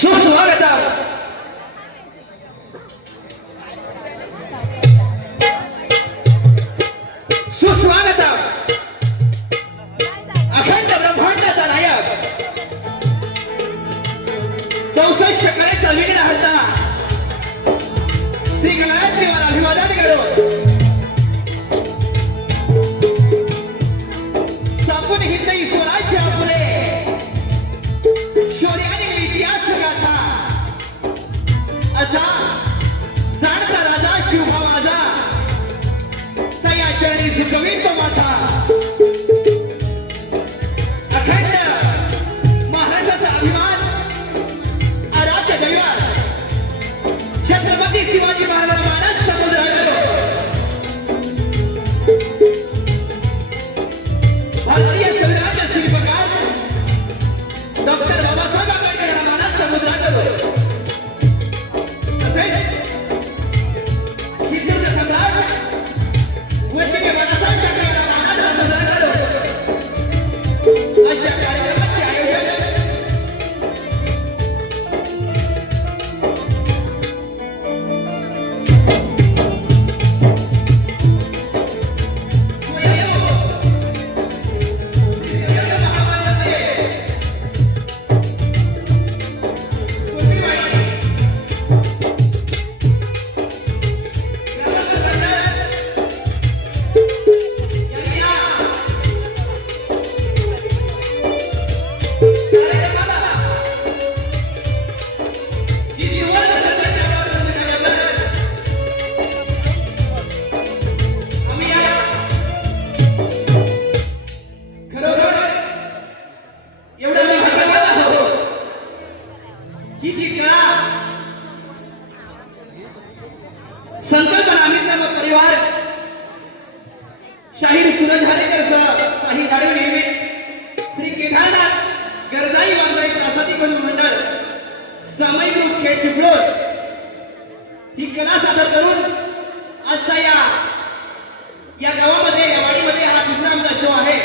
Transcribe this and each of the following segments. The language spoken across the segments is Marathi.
सुस्वागतम सुस्वागतम अखंड ब्रह्मांडाचा नायक 64 कळेचा विघ्नहर्ता श्री गणराज देवाला अभिवादन करो. संपूर्ण हिंदवी स्वराज्य आपले शौर्याने इतिहास गाथा असा जाणता राजा शिवभा माझा सया चरणी झुकवी तो माथा. अखंड महाराष्ट्राचा अभिमान आराध्य दैवत छत्रपती शिवाजी महाराज महाराज समुद्र भारतीय संविधानाचे शिल्पकार डॉक्टर बाबासाहेब आंबेडकर महाराज समुद्रात तसेच हिंदूचे सम्राट वैद्यकीय बाबासाहेब ठाकरे महाराज समुद्रात अशा कार्यक्रमाचे आयोजन संकल्पना अमित परिवार शाहीर सूरज हारेकर शाही गाडी निर्मित श्री केदारनाथ गरजाई वांद्रे प्रासादिक मंडळ सामायिक रूप खेळ चिपळूण ही कला सादर करून आजचा या गावामध्ये या वाडीमध्ये हा दुसरा आमचा शो आहे.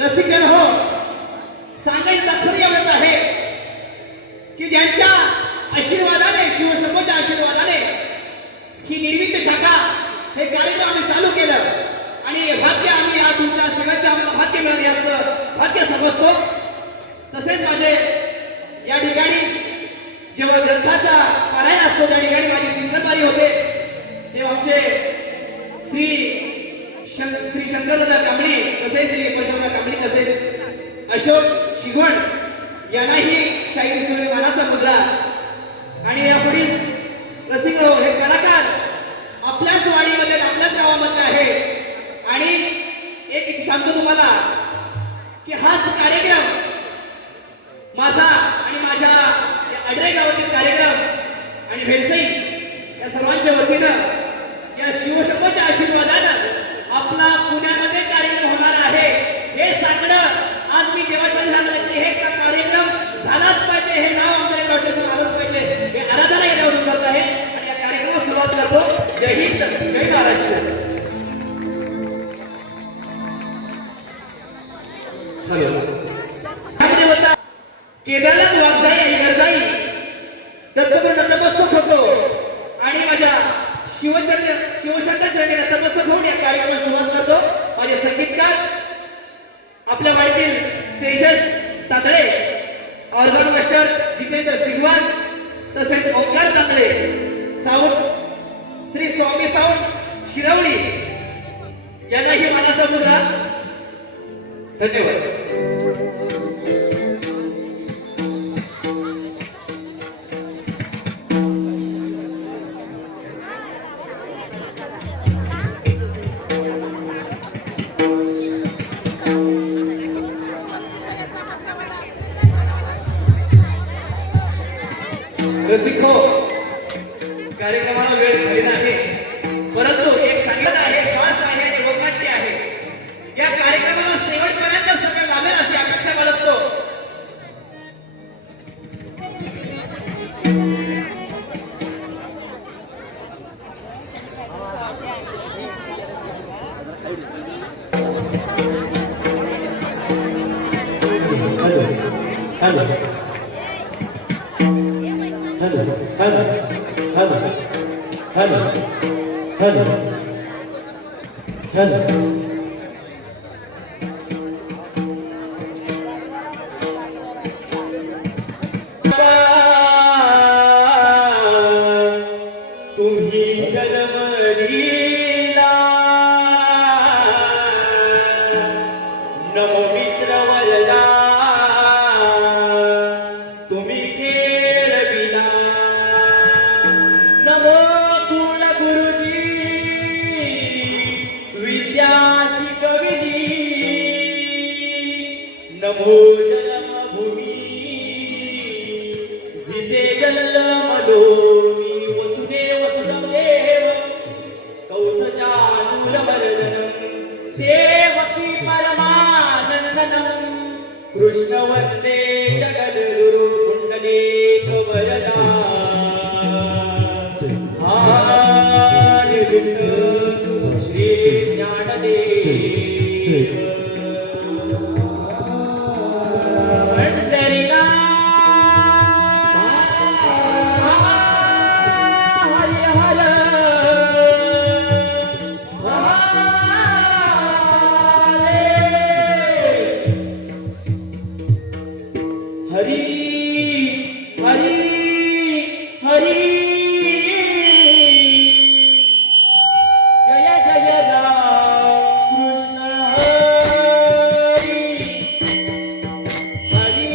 रसिकजन हो, सांगायचं तात्पर्य एवढंच आहे की ज्यांच्या आशीर्वादाने शिवशंभूच्या आशीर्वादाने ही निर्मित शाखा हे कार्यक्रम आम्ही चालू केलं आणि भाग्य आम्ही या तुमच्या सेवेचं आम्हाला भाग्य मिळाले याचं भाग्य समजतो. तसेच माझे या ठिकाणी जेव्हा ग्रंथाचा पारायण असतो त्या ठिकाणी माझी सिंगलबारी होते तेव्हा आमचे श्री शंकरदादा कांबळी तसेच श्री यशवंतराव कांबळी तसेच अशोक शिघण यांनाही शाहीर सुरे मानाचा मुद्रा आणि यापुढील रसिक हे कलाकार आपल्याच वाडीमध्ये आपल्याच गावामध्ये आहे. आणि एक सांगतो तुम्हाला की हाच कार्यक्रम माझा आणि माझ्या या अडरे गावातील कार्यक्रम आणि भेलसई या सर्वांच्या वतीनं या शिवशंभूच्या आशीर्वादानं आपला पुण्यामध्ये कार्यक्रम होणार आहे हे सांगणं आज मी देवाच्या सांगत की हे कार्यक्रम झालाच पाहिजे, हे नाव आमच्या गावाचं आलंच पाहिजे, हे आराधना याच्यावरून करत आहे आणि या कार्यक्रमाला सुरुवात करतो. जय हिंद, जय महाराष्ट्र. केदारनाथ वाघजाई आणि गरजाई दत्तगुरु नतमस्तक होतो आणि माझ्या शिवशंकर चरणी नतमस्तक होऊन या कार्यक्रमाला सुरुवात करतो. माझे संगीतकार आपल्या वाडीतील तेजस तांदळे, ऑर्गन मास्टर जितेंद्र सिंगवान तसेच ओंकार तांदळे, साऊंड श्री स्वामी साऊंड शिरवली यांनाही मानाचा मुद्रा. धन्यवाद. रसिक हो, कार्यक्रमाला वेळ झालेला आहे परंतु एक संगीत आहे, वाच आहे, लोकनाट्य आहे. या कार्यक्रमाला शेवटपर्यंत सगळं लाभेल अशी अपेक्षा बाळगतो. Hello hello hello hello hello hello hello तुम्ही जन्मलीला नमो मित्र वरदा तुम्ही खेळविला नमो कुळ गुरुजी विद्या शिकविली नमो जन्मभूमी जिथे जन्मलो मी वसुदेव सुतदेव कौसचानूरमर्दनं देवकी परमानन्दनं कृष्ण वन्दे जगद्गुरु कुण्डलीक वरदा श्री ज्ञानदेव हरी हरी हरी जय जय राम कृष्ण हरी हरी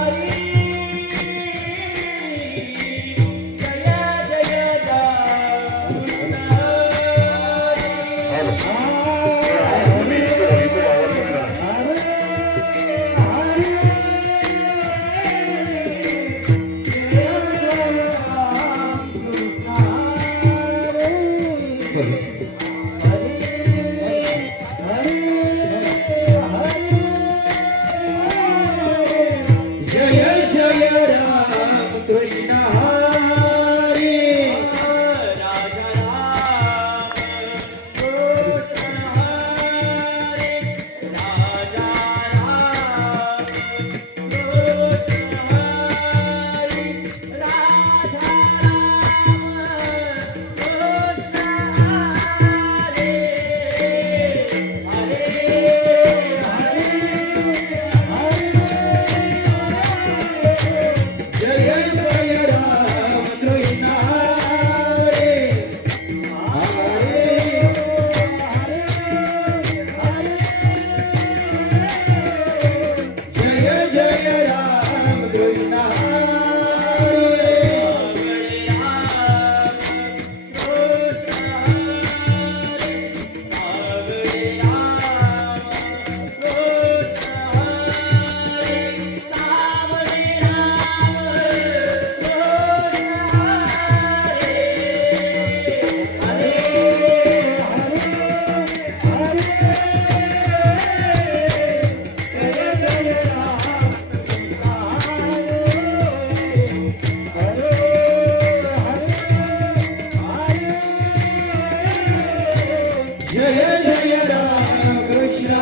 हरी हरी जय जय राम कृष्ण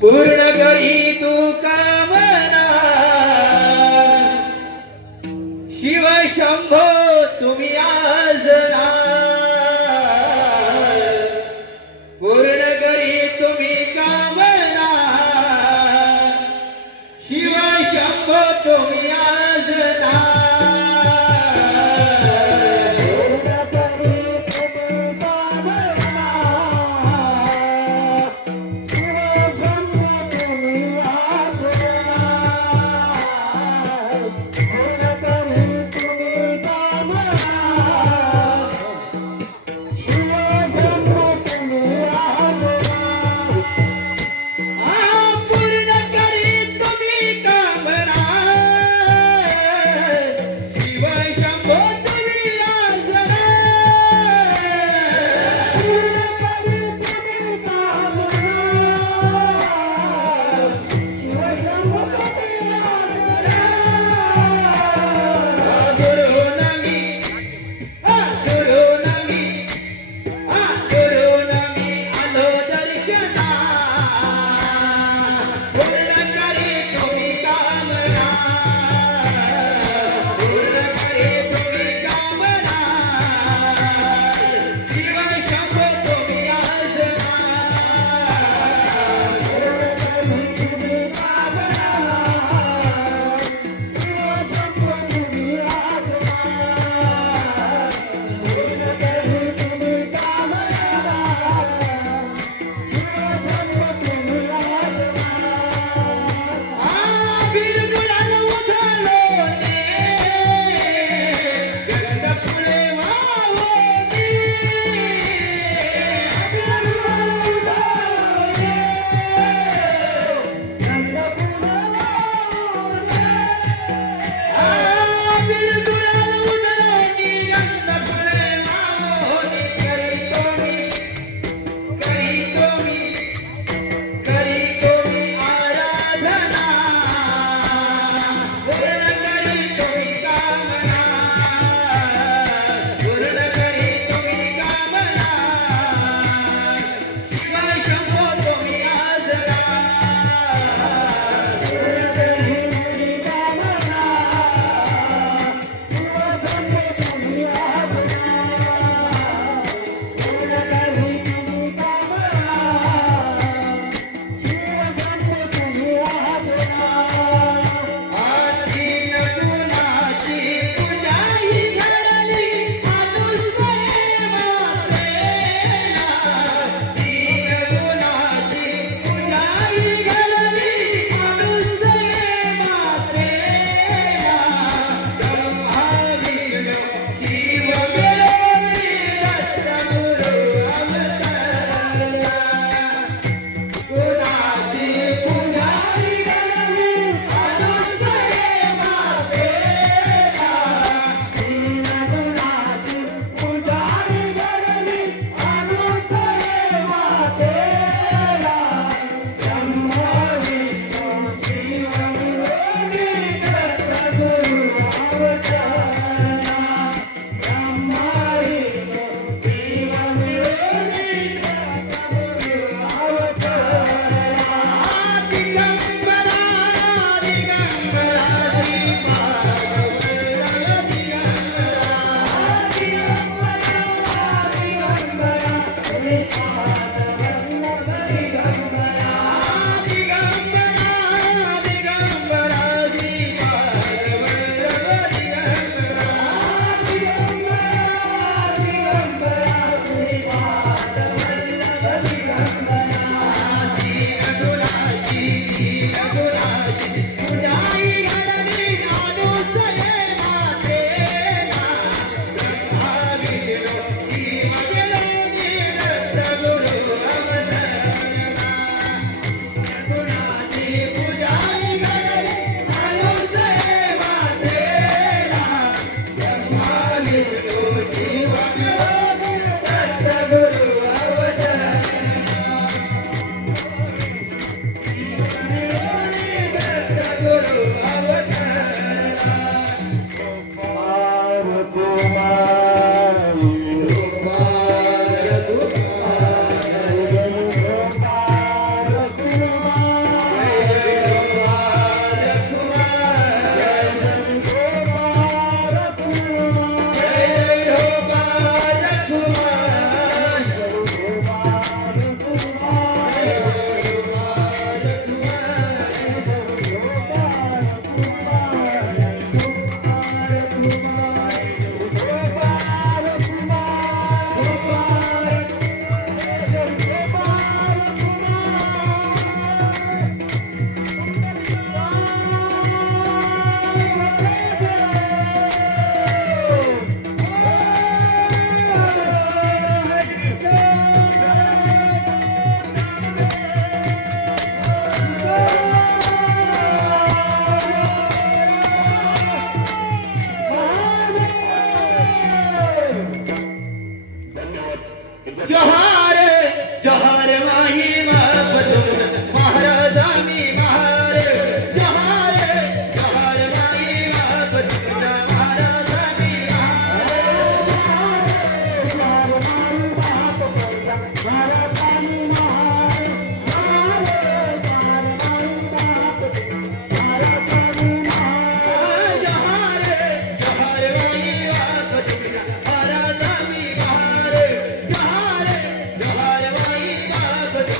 पूर्ण करी तू कामना शिव शंभो तुम्ही आज पूर्ण करी तुम्ही कामना शिव शंभो तुम्ही आज पूर्ण करी तुम्ही कामना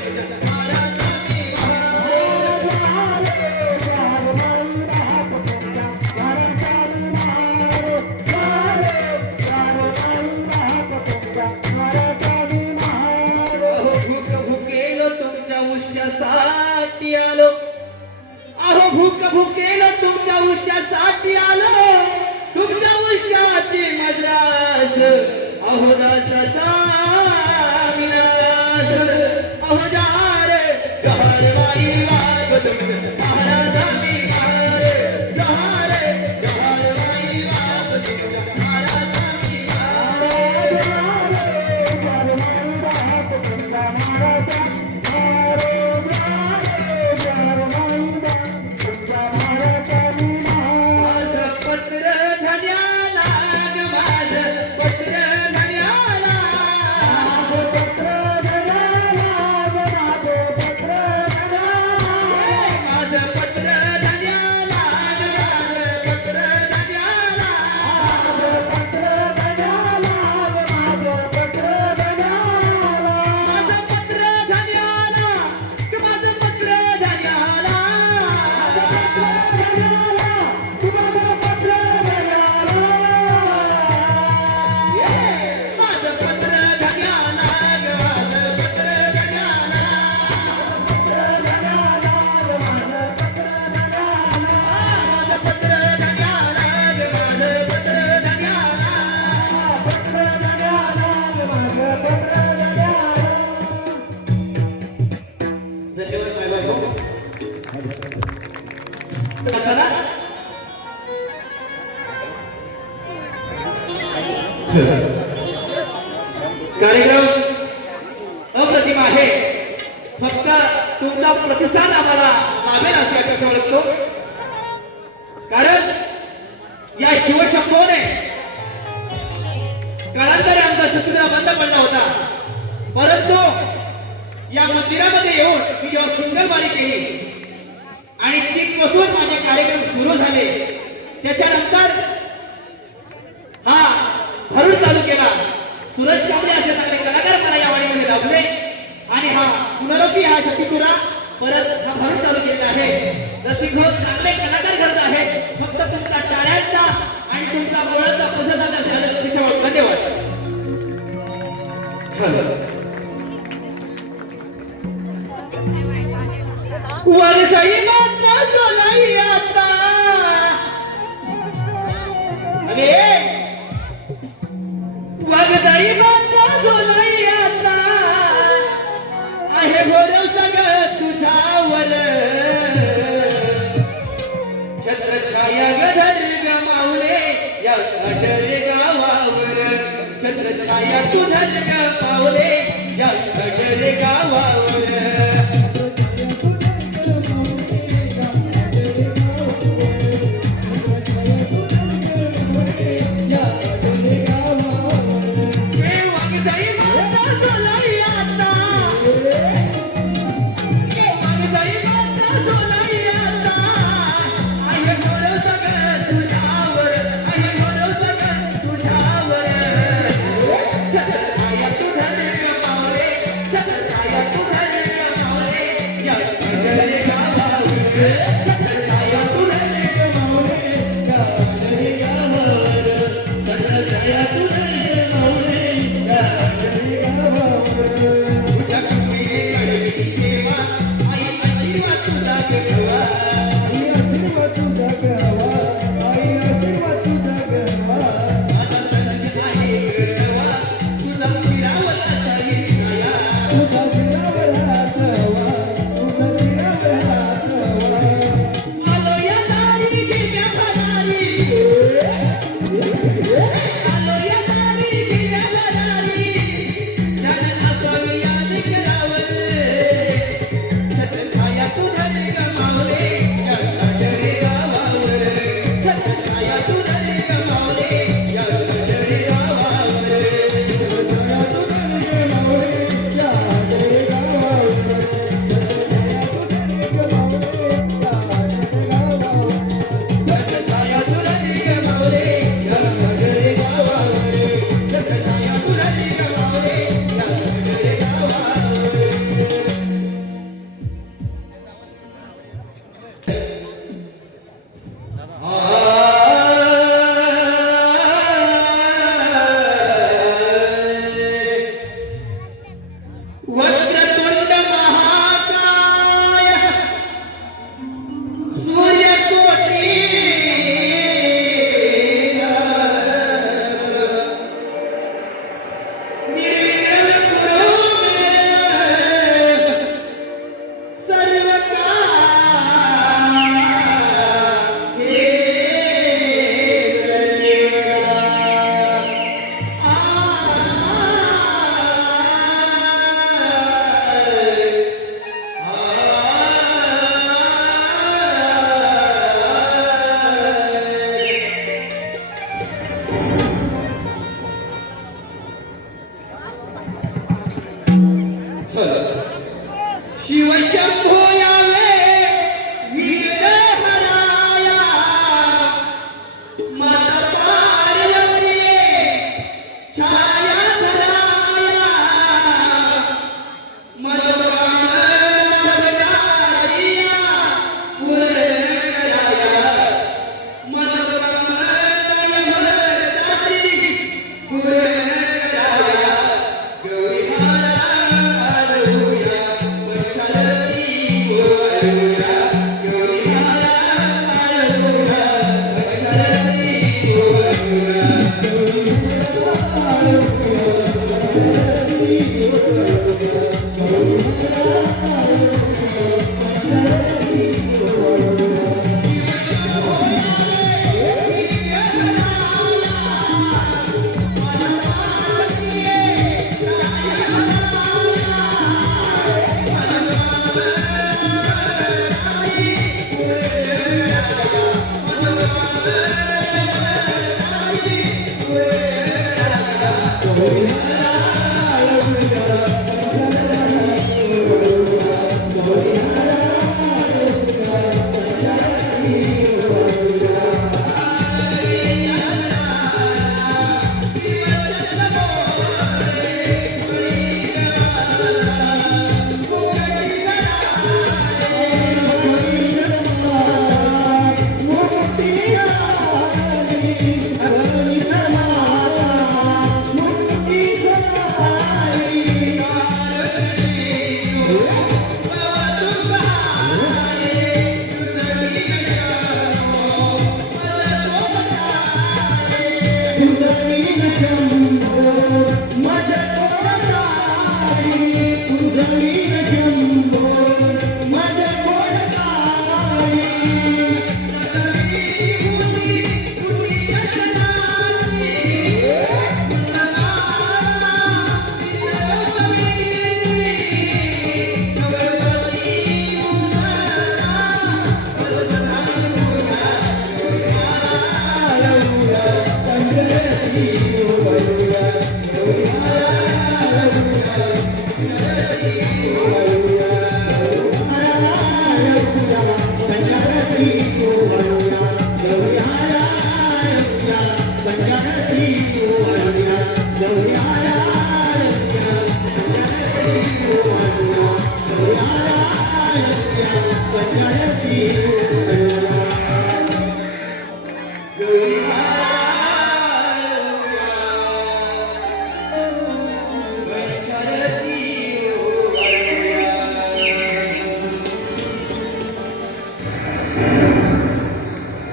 अहो भूक भुकेलो तुमच्या उष्ट्यासाठी आलो अहो भूक भुकेलो तुमच्या उष्ट्यासाठी आलो तुमच्या उष्ट्याची मजाच अहो दासाचा विलास अहो जार वाई वागत महाराजांनी जार वाई वागत महाराजांनी माझं पत्र धन्याला ग माझं पत्र धन्याला माझं पत्र धन्याला ग माझं पत्र धन्याला माझं पत्र धन्याला ग माझं पत्र धन्याला माझं पत्र धन्याला ग माझं पत्र धन्याला माझं पत्र धन्याला ग माझं पत्र धन्यवाद माय बाबू चला कार्यक्रम अप्रतिम आहे फक्त तुमचा प्रतिसाद आम्हाला लाभेल अशी अपेक्षा बाळगतो कारण या शिवशंभोने काळांतरे आमचा शत्रुघ्न बंद पडला होता परंतु या मंदिरामध्ये येऊन मी जेव्हा सिंगलबारी केली आणि तिथपासून माझे कार्यक्रम सुरू झाले त्याच्यानंतर हा भरूड तालुक्याला सुरज कांबळे असे चांगले कलाकार मला या वाडीमध्ये लाभले आणि हा पुनरुक्ती हा शक्तीपुरा परत हा भरूड तालुक्याचा आहे रसिक चांगले कलाकार करत आहे फक्त तुमचा टाळ्यांचा आणि तुमचा बोळाचा प्रतिसाद झाला त्याच्यावर धन्यवाद वरसाई माता सोलाई आता अरे वागदाई माता सोलाई आता आहे भरोसा ग तुझ्यावर छत्रछाया गधर गमावले या अटले गावावर छत्रछाया तुझर गमावले या अटले गावावर शिवशंभो यावे वीरहराया माता पार्वतीये छाया धराया मनोकामना पुरराया मनोकामना पुरराया Gauri hallelujah Vaishnavi hallelujah Gauri hallelujah Vaishnavi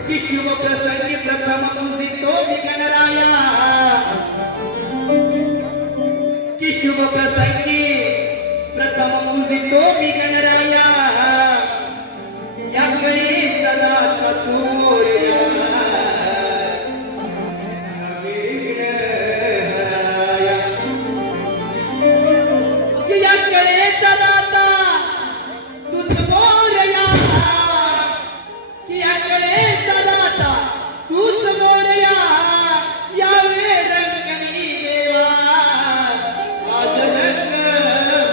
की शुभ प्रसंगी प्रथम पूजितो मी गणराया की शुभ प्रसंगी प्रथम पूजितो मी गणराया या वेळी सदा सतोर्या विघ्नहराया की या वेळी सदा तूच मोरया की या वेळी तूच मोरया यावे रंगनी देवा आज रंग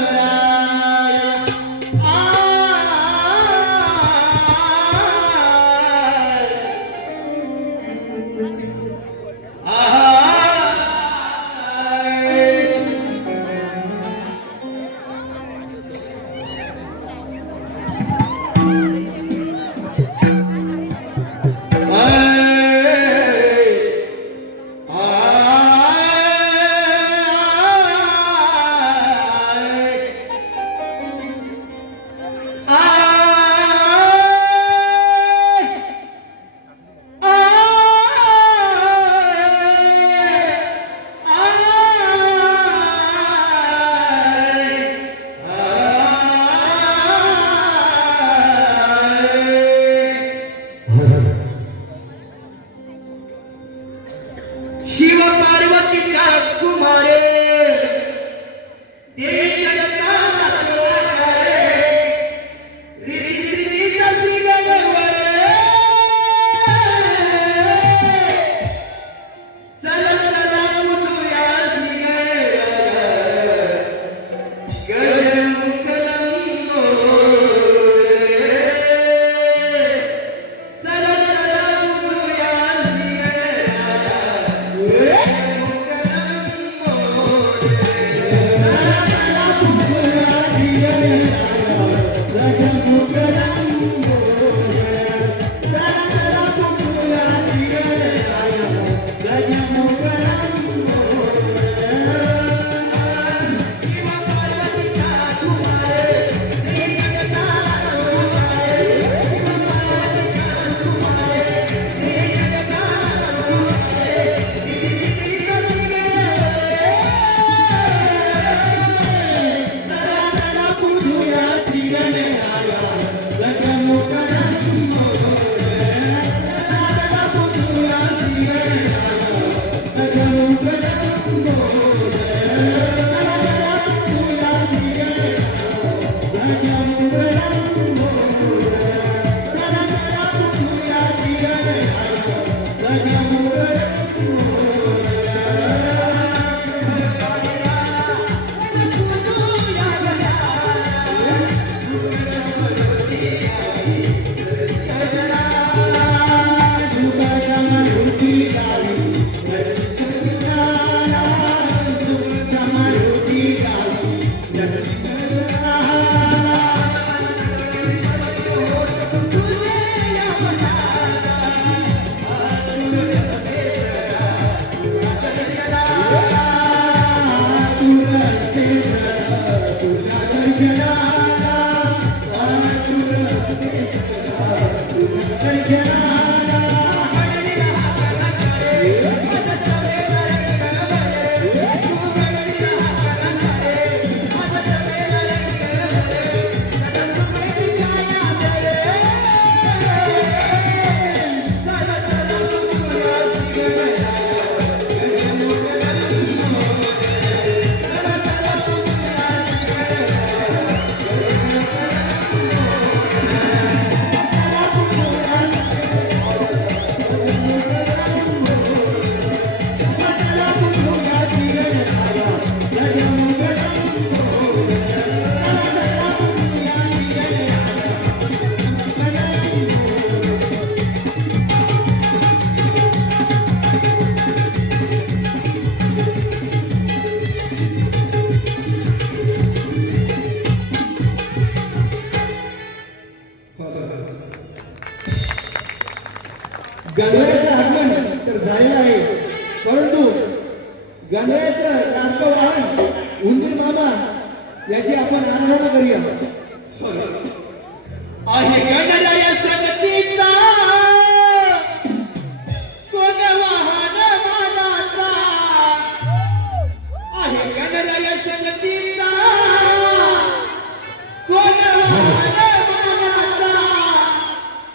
भराया गांधळ्याचं आगमन तर झालेलं आहे, परंतु गांधळ्याचं लाडकं वाहन उंदीर मामा याची आपण आराधना करूया. आहे गणराया सगतीचा कोण वाहन मानाचा, आहे गणराया सगतीचा कोण वाहन मानाचा,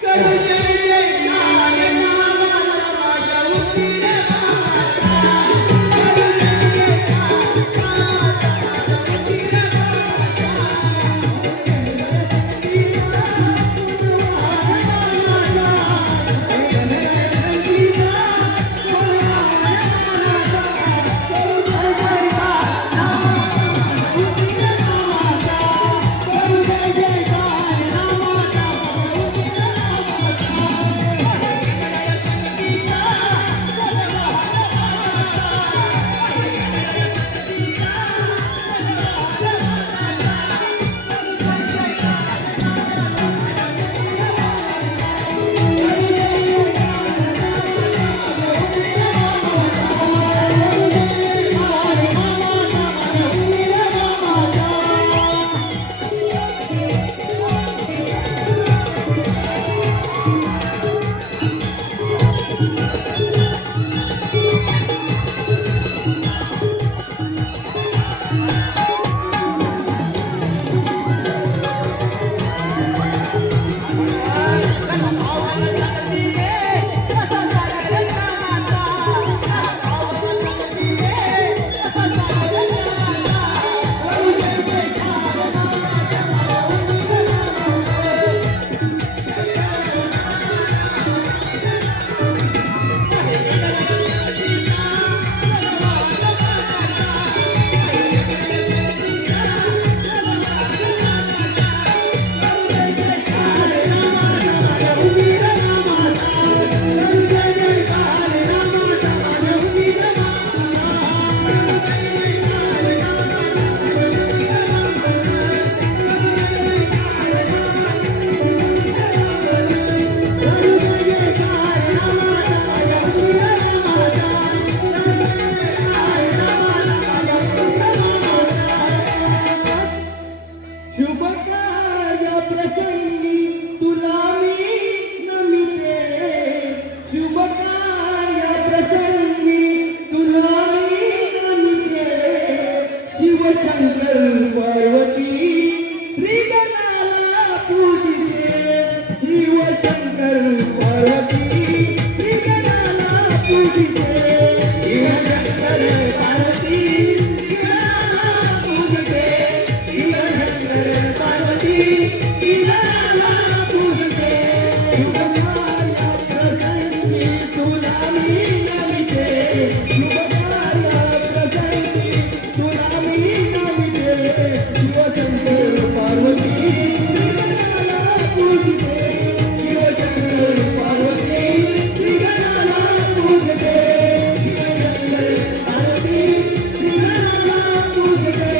करू जय जयकार नामाचा माझ्या उंदीर मामाचा, करू जय जयकार नामाचा उंदीर मामाचा. पार्वती किनारा पूजते युगकार्या प्रसंगी तुला मी नमिते युगकार्या प्रसंगी तुला मी नमिते शिवशंकर पार्वती त्रिगणाला पूजते शिवशंकर पार्वती त्रिगणाला पूजते शिवशंकर पार्वती त्रिगणाला पूजते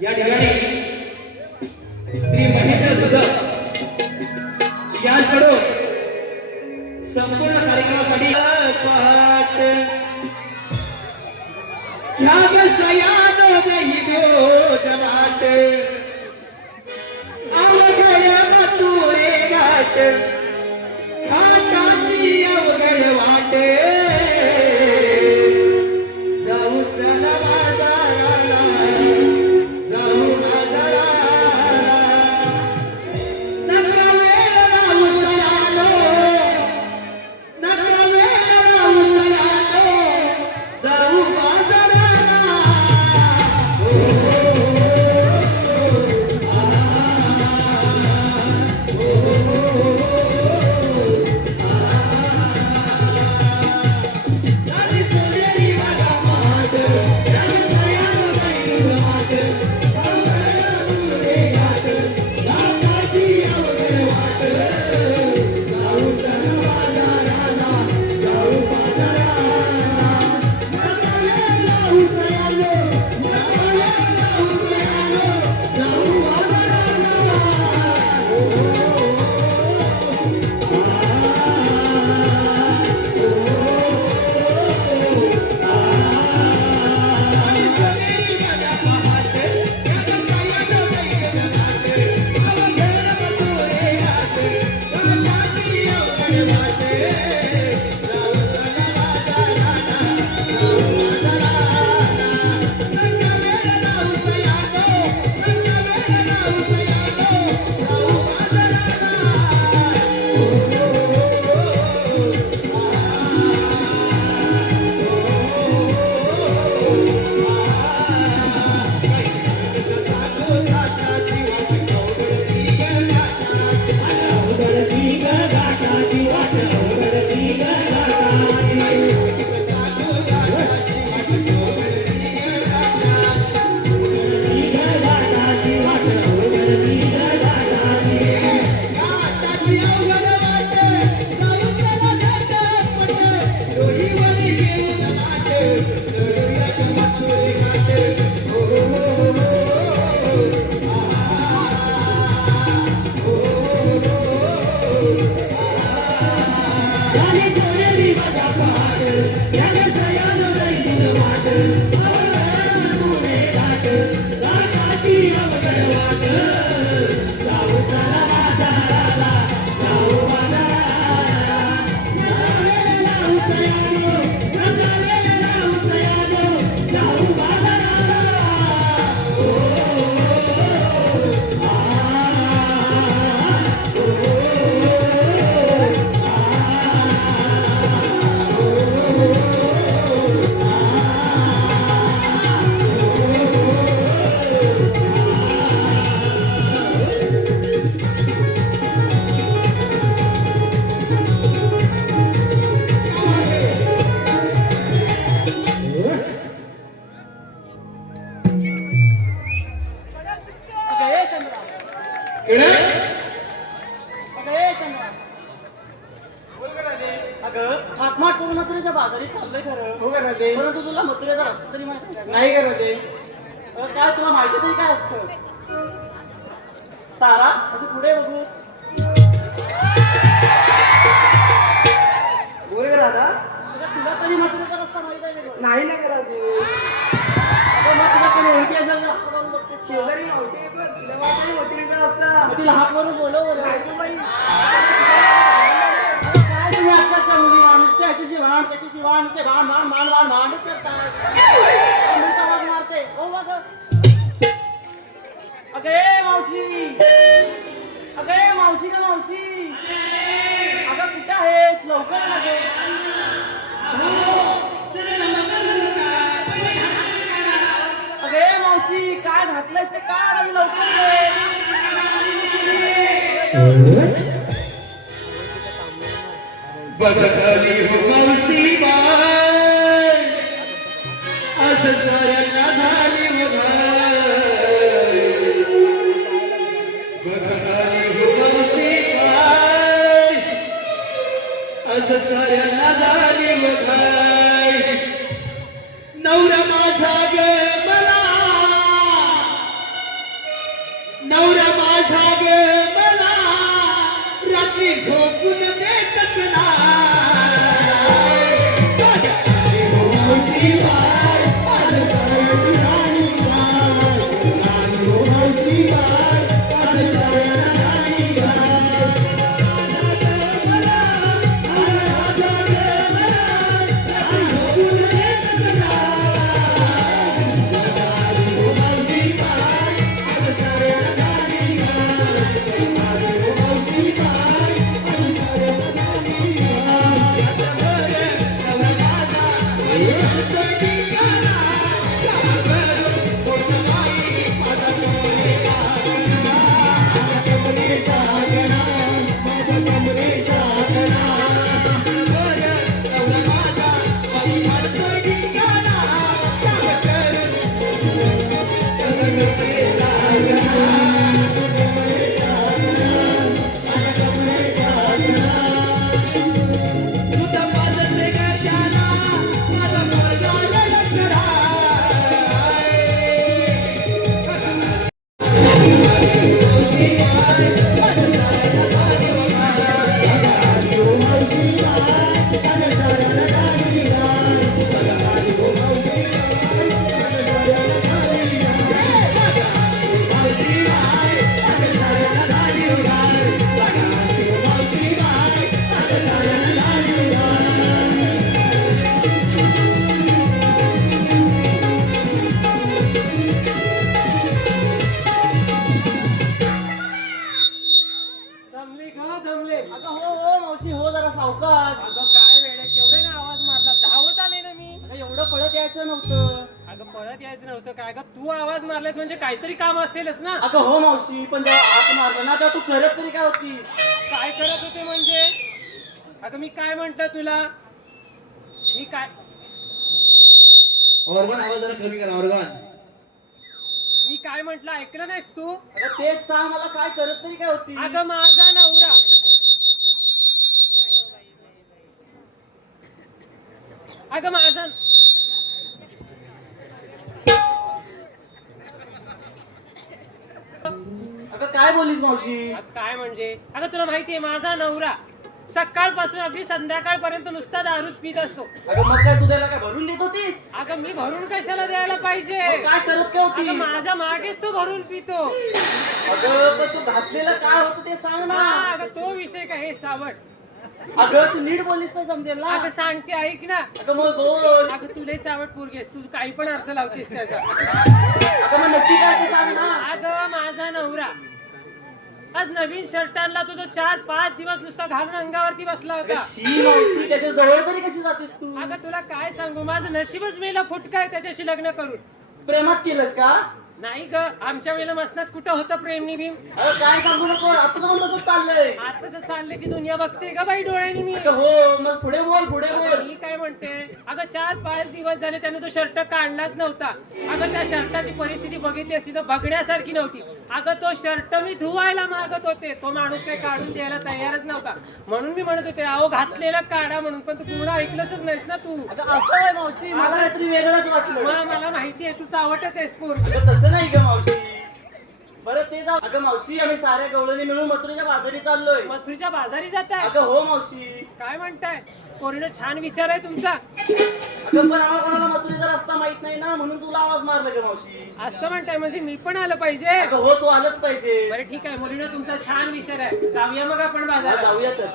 या ठिकाणी श्री महेंद्र सुधर यांकडून संपूर्ण कार्यक्रमासाठी पाठ ह्या सयाद दही जमाट अवघड तुरे घाट घाटाची अवघड वाट जाऊ चला बाजाराला जाऊ बाजाराला नका वेळ लावू चलालो नका वेळ लावू चलालो जाऊ बाजाराला ओ परंतु तुला मथुरेचा रस्ता तरी माहिती आहे का? नाही करत आहे. काय तुला माहिती तरी काय असतं? तारा असं पुढे बघू. बोल राधा, तुला तरी मथुरेचा रस्ता माहिती आहे का? नाही ना करा तू. मग तुला कोणी ओळखी असेल ना, हात मारून बघते. शेजारी मावशी येतात, तिला वाटतं मथुरेचा रस्ता. मग तिला हात मारून बोलव बरं. बाई काय तुम्ही आजकालच्या मुली माणूस त्याच्याशी भांड त्याच्याशी भांड ते भांड भांड भांड भांड भांडच करतात. मी समाज मारते. हो बघ. अगं ए मावशी, अगं ए मावशी का मावशी, अगं कुठं आहेस? लवकर ये ना गं. अगं ए मावशी, काय घातलंयस ते काढ आणि लवकर ये. बघली हो मावशी बाय, असं साऱ्यांना झाली बघाय. बघली हो मावशी बाय, असं साऱ्यांना झाली बघाय. नवरा माझा ग मला, नवरा माझा ग मला, रात्री झोपून देतच नाही. दमले का दमले? अगं हो हो मावशी हो, जरा सावकाश. अगं काय वेळ केवढे ना आवाज मारला, धावत आले ना मी. अगं एवढं पळत यायचं नव्हतं. अगं पळत यायचं नव्हतं काय? अगं तू आवाज मारलास म्हणजे काहीतरी काम असेलच ना. अगं हो मावशी, पण जेव्हा हात मारलं ना तेव्हा तू करत तरी काय होतीस? काय करत होते म्हणजे? अगं मी काय म्हणतो तुला, मी काय ऑर्गन आवाज जरा कमी करा. ऑर्गन मी काय म्हंटल ऐकलं नाहीस तू? अगं तेच सांग मला, काय करत तरी काय होती? अगं माझा नवरा, अगं माझा अगं काय बोललीस मावशी? अगं काय म्हणजे? अगं तुला माहितीये माझा नवरा सकाळपासून अगदी संध्याकाळपर्यंत नुसता दारूच पित असतो. अगं मग काय तू त्याला काय भरून देत होतीस? अगं मी भरून कशाला द्यायला पाहिजे? मग काय करत काय होती? अगं माझ्या मागेच तो भरून पितो. अगं पण तू घातलेलं काय होतं ते सांग ना. हा, अगं तो विषय काय, हे चावट. अगं तू नीट बोललीस तर समजेल ना. अगं सांगते ऐक ना. अगं मग बोल. अगं तुले चावट पोरगेस, तू काही पण अर्थ लावतेस त्याचा. अगं मग नक्की काय ते सांग ना. अगं माझा नवरा आज नवीन शर्ट आणला, तो 4-5 दिवस नुसता घालून अंगावरती बसला होता. शी मावशी, त्याच्या जवळ तरी कशी जातेस तू? अगं तुला काय सांगू, माझं नशीबच मेला फुटकाय त्याच्याशी लग्न करून. प्रेमात केलंस का? नाही ग, आमच्या वेळेला मसनात कुठं होतं प्रेम नि भीम. अगं काय सांगू नको, आता तर पण तसंच चाललंय. आता तर चालले ती दुनिया बघते का बाई डोळ्यांनी मी. अगं हो, मग पुढे बोल पुढे अगं बोल. मी काय म्हणते, अगं 4-5 दिवस झाले त्याने तो शर्ट काढलाच नव्हता. अगं त्या शर्टाची परिस्थिती बघितली असती तर बघण्यासारखी नव्हती. अगं तो शर्ट मी धुवायला मागत होते, तो माणूस काही काढून द्यायला तयारच नव्हता. म्हणून मी म्हणत होते अहो घातलेला काढा म्हणून, पण तू पूर्ण ऐकलंच नाहीस ना तू. अगं असं आहे मावशी, मला काहीतरी वेगळंच वाटलं. मला माहिती आहे तू चावटच आहेस पूर्ण. अगं तसं नाही ग मावशी. बरं ते जाऊ. अगं मावशी आम्ही साऱ्या गवळणी मिळून मथुरेच्या बाजारी चाललोय. मथुरीच्या बाजारी जाताय? अगं हो मावशी. काय म्हणताय? पोरीनं छान विचार आहे तुमचा. अगं पण आम्हाला कोणाला मथुरेचा रस्ता माहित नाही ना, म्हणून तुला आवाज मारला ग मावशी. असं म्हणताय म्हणजे मी पण आलं पाहिजे? अगं हो तू आलंच पाहिजे. बरं ठीक आहे, मुलीनं तुमचा छान विचार आहे. जाऊया मग आपण हा, बाजारात. जाऊया तर.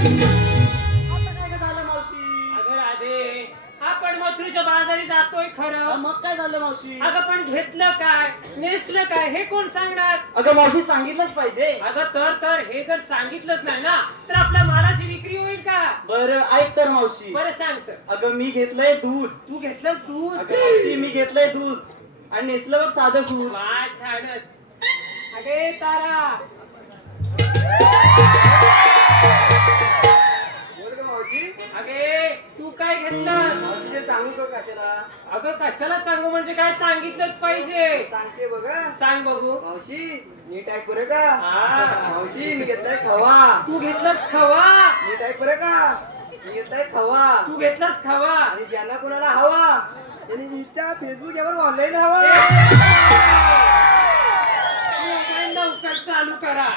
आता काय ग झालं मावशी? अगं राधे, आपण मथुरीच्या बाजारी जातोय खरं, मग काय झालं मावशी? अगं पण घेतलं काय नेसलं काय हे कोण सांगणार? अगं मावशी सांगितलंच पाहिजे. अगं तर हे जर सांगितलंच नाही ना तर आपल्या मालाची विक्री होईल का? बरं ऐक तर मावशी. बरं सांगत. अगं मी घेतलंय दूध. तू घेतलं दूध? अगं मावशी मी घेतलंय दूध आणि नेसलं बघ साधं दूध. वा छानच. अगे तारा, बोल ग मावशी. अगे तू काय घेतलं? मावशी ते सांगू का कशाला? अगं कशाला सांगू म्हणजे काय सांगितलंच पाहिजे. सांगते बघा. सांग बघू. मावशी नीट ऐक बरं का? हा. मावशी मी घेतलाय खवा. तू घेतलंस खवा? नीट ऐक बरं का? मी घेतलाय खवा. तू घेतलास खवा? आणि ज्यांना कोणाला हवा त्यांनी इंस्टा फेसबुक यावर ऑनलाईन हवा. मोबाईल लवकर चालू करा.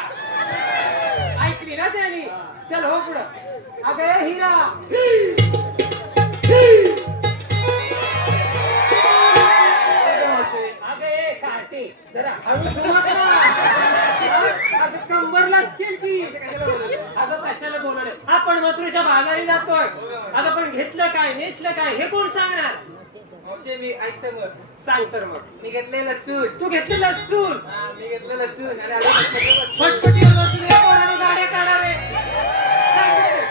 ऐकली ना त्याने? चल हो पुढं. अगे हिरा, अगे काटे जरा हळू सुरुवात करा. अगं कंबरलाच केल की. अगं कशाला बोलवलं? आपण मथुरेच्या बाजारी जातोय. अगं पण घेतलं काय नेसलं काय हे कोण सांगणार? मावशी मी ऐकतो मग. सांग तर मग. मी घेतलंय लसूण. तू घेतलं लसूण? मी घेतलं लसूण आणि आलं लसूण. फटफटी लसूण या पोराने गाड्या काढा रे. सांग रे.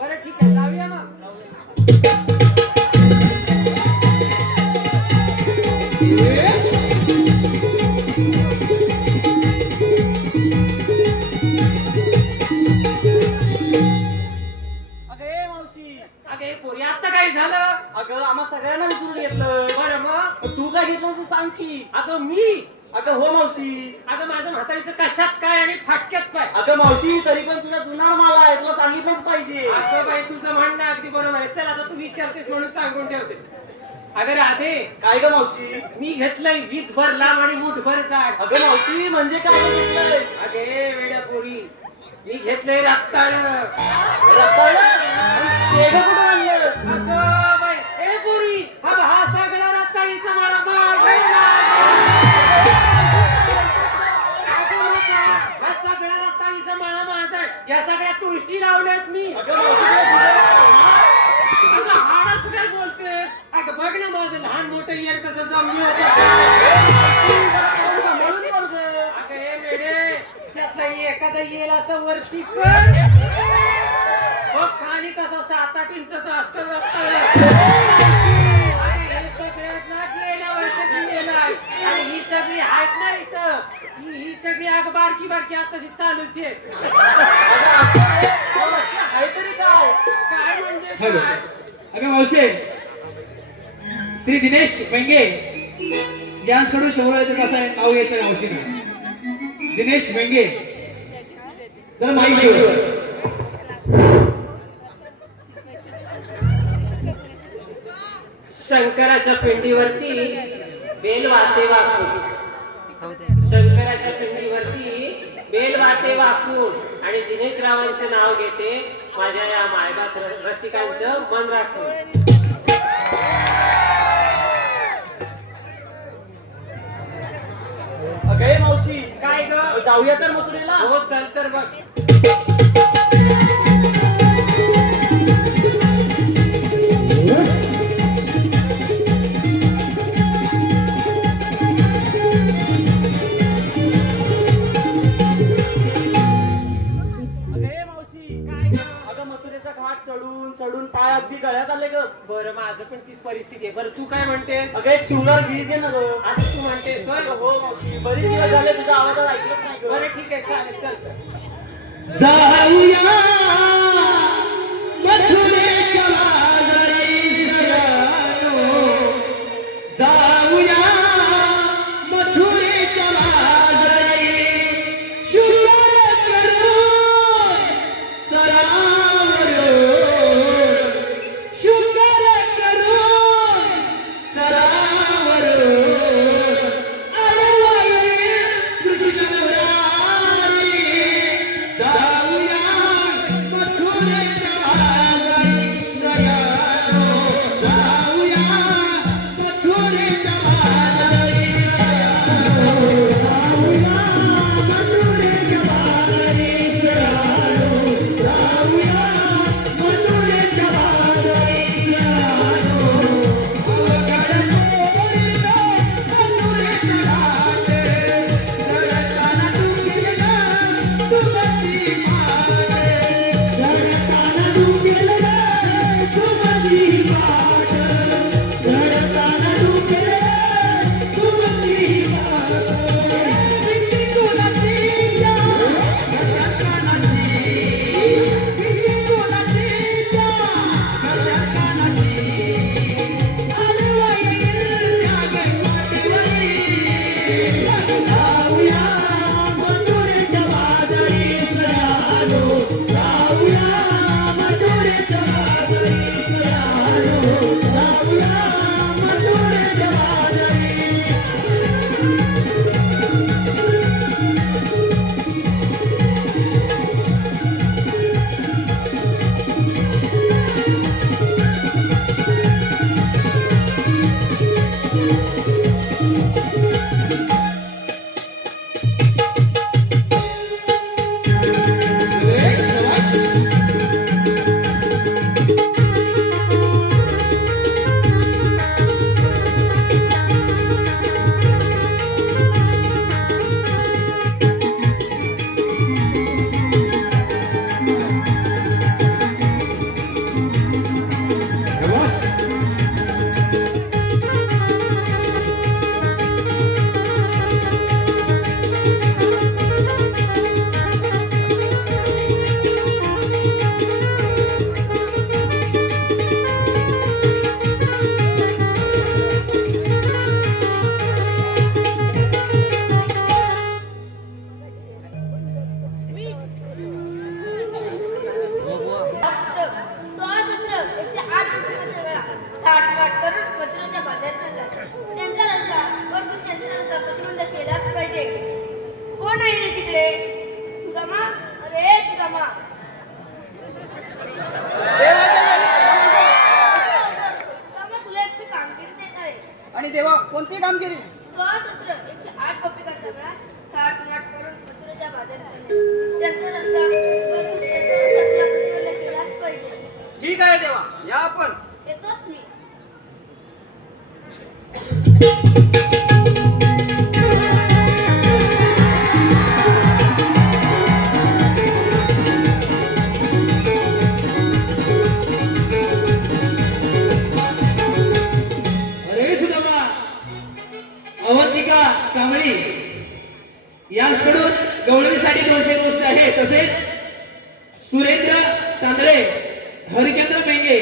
बरं ठीक आहे जाऊया मग. अगे मावशी. अगे पोरी आता काय झालं? अगं आम्हा सगळ्यांना विचारून घेतलं. बरं मग. तू काय घेतलं ते सांग की. अगं मी? अगं हो मावशी. अगं माझ्या म्हातारीचं कशात काय आणि फाटक्यात काय? अगं मावशी तरी पण तुझा जुना माल आहे, तुला सांगितलंच पाहिजे. अगं बाई तुझं म्हणणं अगदी बरोबर आहे. चल आता तू विचारतेस म्हणून सांगून ठेवते. अगं राधे, काय ग मावशी? मी घेतलंय वीटभर लांब आणि मुठभर जाड. अगं मावशी म्हणजे काय घेतलंयस? अगे वेड्या पोरी, मी घेतलंय रक्ताळ. रताळं? आणि केळं कुठं आणलंस? अगं बाई, ए पोरी, हा सगळा रताळीचा मला मागेला. हा सगळा रताळीचा मळा माझा आहे. या सगळ्या तुळशी लावल्यात मी. अगं मावशी तुला अगं हाडच काय बोलते? अगं बघ ना माझं लहान मोठं येर कसं जमलं होतं. म्हणून बोलते. अगं हे वेडे, त्यातला एखादा येईल असं वरती कर. बघ खाली कसा 7-8 इंचाचा असं रताळ. हे सगळ्यात ना गेल्या वर्षाची येल आहे. आणि ही सगळी आहेत ना इथं, ही सगळी अगं बारकी आताशी चालूच आहे. काहीतरी काय? काय म्हणजे हॅलो. काय? अगं मावशे, श्री दिनेश मेंगे यांकडून शहराचं कसं आहे नाव येतं मावशीनं. दिनेश मेंगे जरा माहिती घेऊ. शंकराच्या पिंडीवरती बेल वाटे वाकून, शंकराच्या पिंडीवरती बेल वाटे वाकून आणि दिनेश रावांचं नाव घेते माझ्या या मायबाप रसिकांचं मन राखून. अगं मावशी काय ग? जाऊया तर मथुरेला. हो चल तर बघ. अगं मावशी. काय ग? अगं मथुरेचा घाट चढून चढून पाय अगदी गळ्यात आले ग. बरं माझं पण तीच परिस्थिती आहे. बरं तू काय म्हणतेस? अगं एक शृंगार गिरी दे ना गं. असं तू म्हणतेस होय? हो मावशी, बरेच दिवस झाले तुझा आवाज ऐकलंच नाही गं. बरं ठीक आहे, चालेल, चल. जाऊया मथुरेच्या माघारी सयानो, जाऊया मथुरेच्या माघारी, शुभार करून सरावर, शुभार करून सरावर, आळवाई कृष्ण मुरारी, जाऊया मथुरेच्या माघारी सयानो, जाऊया मथुरेच्या माघारी सयानो, जाऊया मथुरेच्या माघारी सयानो, जाऊया मथुरेच्या माघारी सयानो, अवघड मोरीला मथुरेच्या घाटे, जळताना डुबेला तुमची माटे, जळताना डुबेला तुमची माटे, जळताना डुबेला तुमची माटे, किती गुणाची जा गजाननाची, किती गुणाची जा गजाननाची, आळवाई त्या गणपतीवरी, जाऊया मथुरेच्या माघारी सयानो, जाऊया मथुरेच्या माघारी सयानो, जाऊया मथुरेच्या माघारी. सहस्त्र 108 किलोमीटर वेळा थाटमाट करून मथुरेच्या बाजारात चालला. त्यांचा रस्ता वरतून त्यांचा रस्ता प्रतिबंध केलाच पाहिजे. कोण आहे रे तिकडे? सुदामा, अरे सुदामा. सुदामा, तुला एक कामगिरी देत आहे. आणि देवा कोणती कामगिरी? सहस्त्र 108 गोपिकांचा वेळा थाटमाट करून मथुरेच्या बाजारात चालला. त्यांचा रस्ता वरतून त्यांचा रस्ता प्रतिबंध केलाच पाहिजे. ठीक आहे देवा, या आपण. येतोच मी. अरे सुदामा, अवंतिका कांबळी यांकडून गवळणीसाठी 200 गोष्ट आहे. तसेच सुरेंद्र तांदळे, हरिचंद्र पेंगे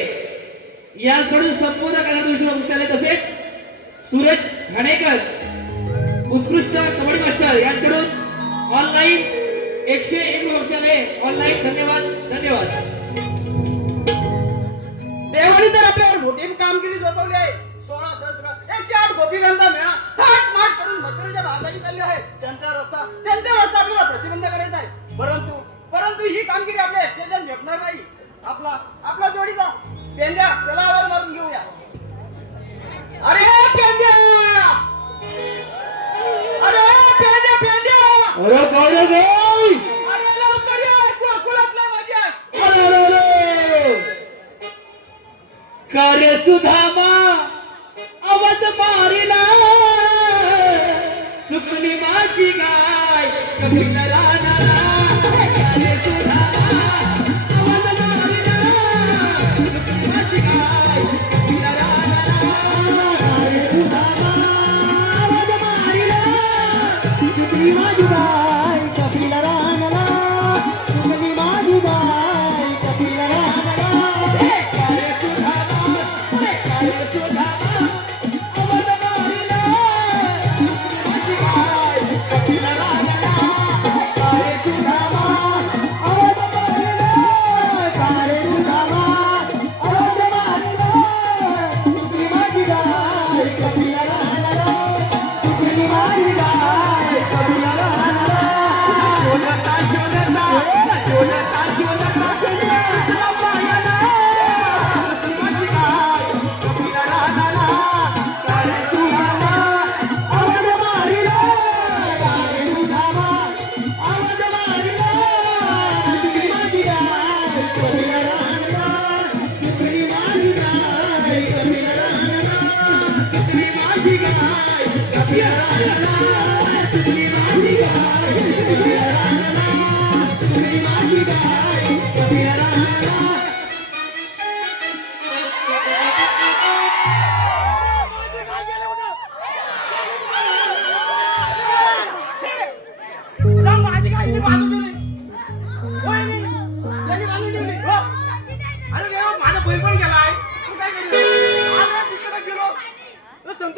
यांकडून संपूर्ण कलादृष्टी वंशालय, तसेच सूरज घाणेकर उत्कृष्ट कबड्डी मास्टर यांकडून ऑनलाईन 101 वंशालय ऑनलाईन. धन्यवाद धन्यवाद. देवाने तर आपल्यावर मोठी कामगिरी सोपवली आहे. 16 सहस्त्र 108 गोपिकांचा मेळा थाटमाट करून मथुरेच्या बाजारी चालले आहे. त्यांचा रस्ता आपल्याला प्रतिबंध करायचा आहे. परंतु ही कामगिरी आपल्या एकट्याच्या झेपणार नाही. आपला जोडीचा पेंद्या, त्याला आवाज मारून घेऊया. अरे पेंद्या, अरे पेंद्या, पेंद्या, अरे गौरव गौरी, अरे लवकर ये, गोकुळातला माझ्या. कार्य सुधामा आवाज मारिला, सुकली माझी गाय कभी रानाला. कार्य सुधामा आवाज मारिला, सुकली माझी गाय कभी रानाला.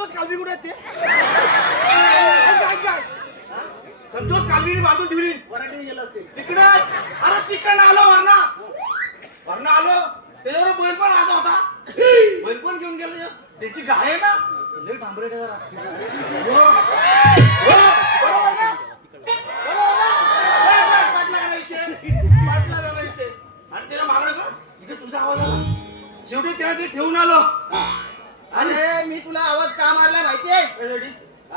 संतोष कालवी कुठे आहेत ते? संतोष कालवीने बांधून ठेवली वराठीने गेलं असते तिकडे. अरे तिकडनं आलो वरणा आलो त्याच्यावर बैल पण माझा होता. बैल पण घेऊन गेलो त्याची गाय आहे ना लई ठांबरेट आहे जरा. बरोबर ना? पाटला का विषय पाटला झाला विषय. आणि त्याला मागणं का इथे तुझा आवाज आला शेवटी त्याला ते ठेवून आलो. अरे मी तुला आवाज का मारला माहितीये?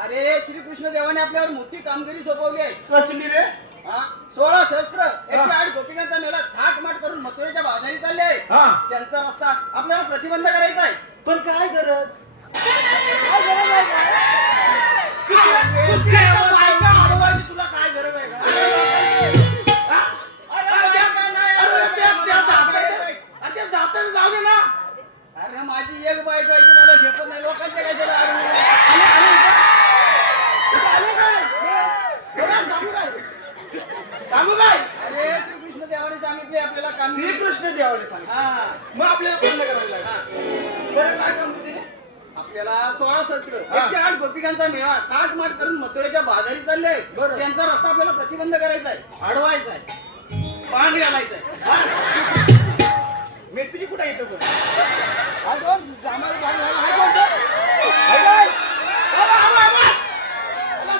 अरे श्रीकृष्ण देवाने आपल्यावर मोठी कामगिरी सोपवली आहे. कसली रे? 16 शस्त्र 108 गोपिकांचा मेळा थाटमाट करून मथुरेच्या बाजारी चालले आहे. त्यांचा रस्ता आपल्याला प्रतिबंध करायचा आहे. पण काय गरज? तुला काय गरज आहे का? जाऊ दे ना. अरे माझी एक बाईक व्हायची मला झेपत नाही लोकांच्या काय सांगू काय? अरे श्रीकृष्ण देवाने सांगितले आपल्याला काम. श्रीकृष्ण देवाने सांगितले मग आपल्याला पूर्ण करायला लागेल. बरं काय काम होते? आपल्याला 16 शस्त्र 108 गोपिकांचा मेळा थाटमाट करून मथुरेच्या बाजारी चालले. त्यांचा रस्ता आपल्याला प्रतिबंध करायचा आहे अडवायचा आहे पाणी घालायचा आहे. मिस्त्री कुठे येतो कोण?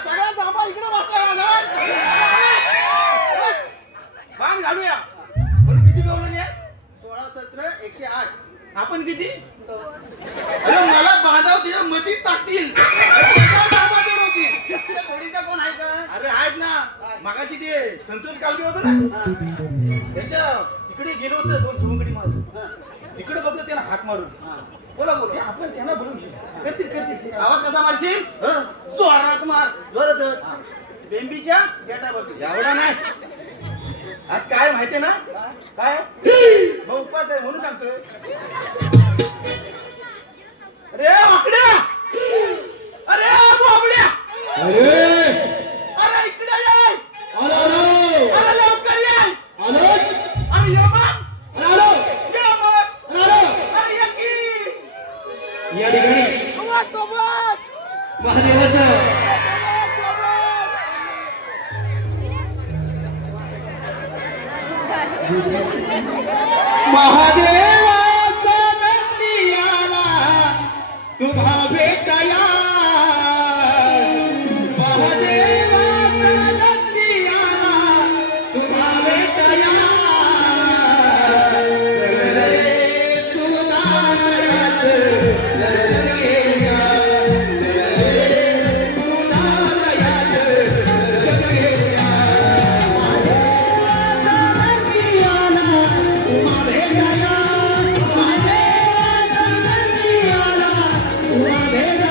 सगळा जामा इकडे बसला बाण घालूया. पण किती गवळणी आहे? 16 शस्त्र 108. आपण किती? अरे मला बांधाव त्याच्या मतीत टाकतील. थोडीचा कोण आहे का? अरे आहेत ना मागाशी ते संतोष कालवी होतं ना त्याच्या तिकडे गेलो होतं 2 सवंगडी माझं. तिकडे बघतो त्याला हाक मारून. बोला आपण त्यांना बोलून घेऊ. करतील आवाज कसा मारशील? जोरात मार जोरातच बेंबीच्या गेटा बघ एवढा नाही. आज काय माहितीये ना काय उपवास आहे म्हणून सांगतोय. अरे वाकड्या अरे बोबड्या अरे इकडे ये. अरे लवकर ये. अरे या ठिकाणी महादेवाचं महादेवाचा नंदी आला तुम्हा भेटाया. महादेवाचा नंदी आला तुम्हा भेटाया. Hey!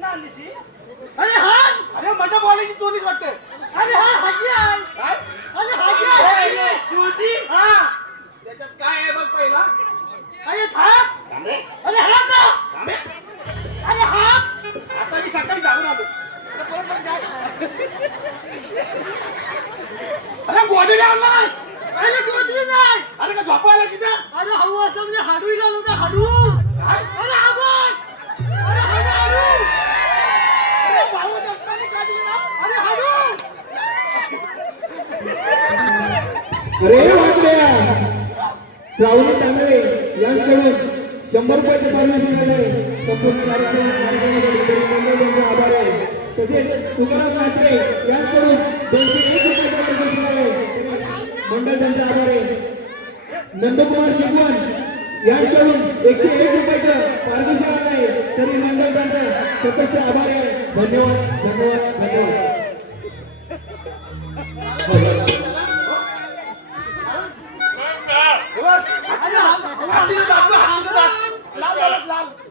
कुठं आणलीस ही? अरे हा अरे मटा बॉलाची चोरीच वाटते. अरे हा हाजी आहे. काय? अरे हाजी आहे तुझी. हा त्याच्यात काय आहे बघ पहिला. अरे हा अरे हा ना अरे हा आता मी सकाळी जाऊन आलो आता परत परत काय. अरे गोदडी आणला. अरे गोदडी नाही. अरे का झोपायला किती. अरे हळू असं म्हणजे हाडू इलाज होता हाडू. अरे आवाज अरे हाडू हाडू अरे भाऊ दत्ताने काय दिलं. अरे हाडू अरे वाटल्या श्रावणी तांदळे यांच्याकडून 100 रुपयाचे पारितोषिक आले. संपूर्ण कार्यक्रमासाठी त्यांचा आभार आहे. तसेच तुकाराम म्हात्रे यांच्याकडून 201 रुपयाचे पारितोषिक आले. मंडळ त्यांचा आभार आहे. नंदकुमार शिकवण यांच्याकडून 101 रुपयाचं पारितोषिक आलं आहे. तरी मंडळ त्यांचा सतत आभार आहे. धन्यवाद धन्यवाद धन्यवाद.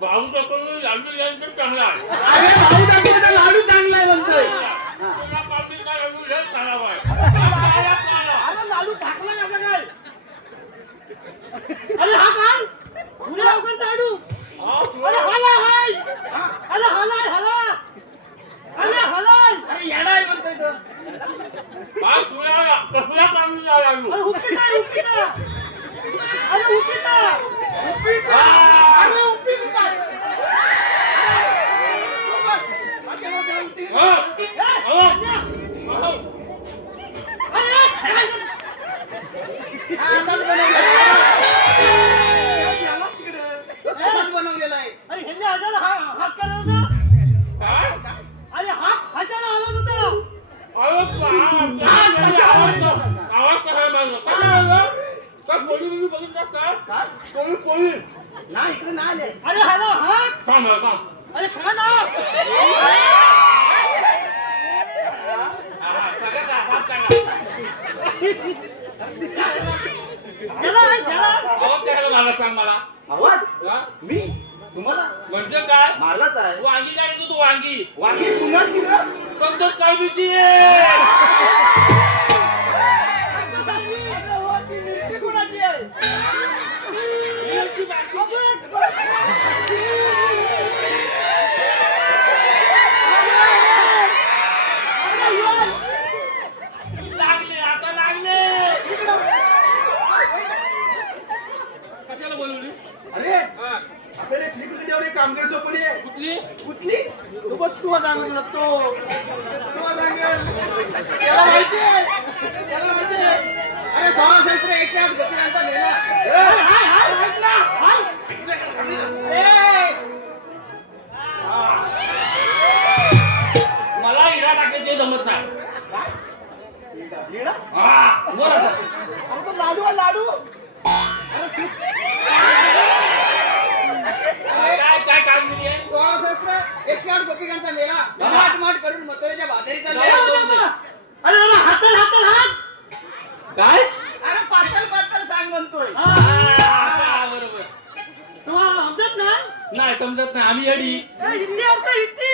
भाऊ दाखवलं लाडू यांचं चांगला आहे. अरे भाऊ दाखवला लाडू चांगला आहे म्हणतोय. तुला पाटील काय लाडू लय खराब आहे. अरे लाडू टाकला कसं काय. अरे हा काय पुढे लवकर लाडू. अरे हाला हाय अरे हलाय हला अरे हलाय अरे येडा आहे म्हणतोय तो. काय तुला कसला काढून जा लाडू. अरे हुकीत आहे हुकीत आहे. अरे हुकीत आहे हुकीत आहे. अरे हुकीत काय हो. हो. हो. बनवलेला आहे. अरे ह्यांनी हसायला हात करायला होता. काय? अरे हात हसायला आला होता. अहो, आवाज कसा मारला? काय मारलं? का पोलीस बघितलं का? पोलीस नाही इकडे नाही आले. अरे हॅलो हा थांब थांब. अरे खा ना. सगळ्यात आवाज काढला. गेला गेला. आवाज त्याला मला सांग मला. आवाज हा? मी तुम्हाला म्हणजे काय? मारलाच आहे. वांगी काय तू वांगी वांगी कुणाची रे? समजत कालबीची ती मिरची कुणाची आहे? लागले आता लागले. कशाला बोलवली? अरे हा. आपल्याला श्रीकृष्ण देवडे कामगार झोपली आहे. कुठली? कुठली तू बघ तू सांगत होता तो सांग त्याला माहिती आहे त्याला माहिती आहे. अरे 16 108 गतीयांचा मेला. ऐक ना. मला इडा टाकायचे जमत नाही. लीडा हा बोल आता. अरे तो लाडू आहे लाडू. काय काय काम केली आहे? 108 गोपिकांचा मेळा माट करून मथुरेच्या बाजारीचा जाऊ, जाऊ दे. अरे हातल हातल हात. काय? अरे पातळ सांग म्हणतोय. हा, बरोबर. तुम्हाला समजत ना. नाही समजत नाही. आम्ही येडी. हिंदी अर्थ हिंदी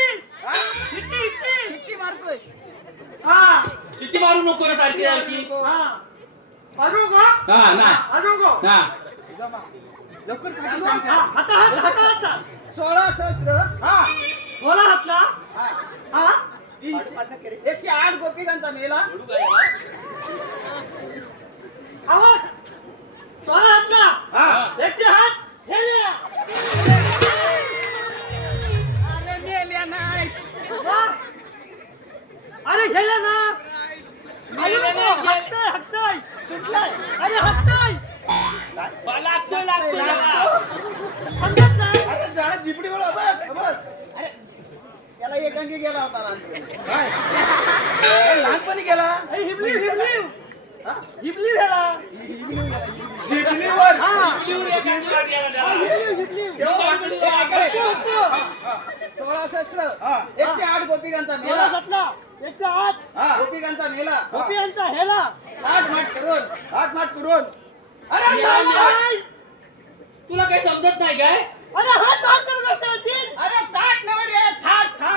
हिंदी हिंदी मारतोय. हा किती मारू नको रे सारखी सारखी. हा अजून का हा ना अजून का हा. लवकर खाली सांग. हात हात हात सांग. 16 सहस्र. हा बोला हातला. हा 108 गोपिकांचा मेला. आवाज 16 हातला. हा. 108 हे लिहा. अरे मेल्या नाही. अरे गेल्या ना. हत्ताय हत्ताय तुटलाय. अरे हत्ताय लागतोय लागतोय त्याला. समजत नाही. अरे झाडा झिपडी बोला बघ बघ. अरे त्याला एकांगी गेला होता लहानपणी. काय लहानपणी गेला. हिबली हिबली हिबली गेला. जिबलीवर. हा इकडून एखादी वाट यायला द्या. हिबली 16 सहस्र 108 गोपिकांचा मेला. 108 गोपिकांचा मेला. गोपिकांचा हेला. आठ माठ करून अरे तुला काही समजत नाही काय? अरे हा ताट कर कसं होतील. अरे ताट नवर रे थाट थाट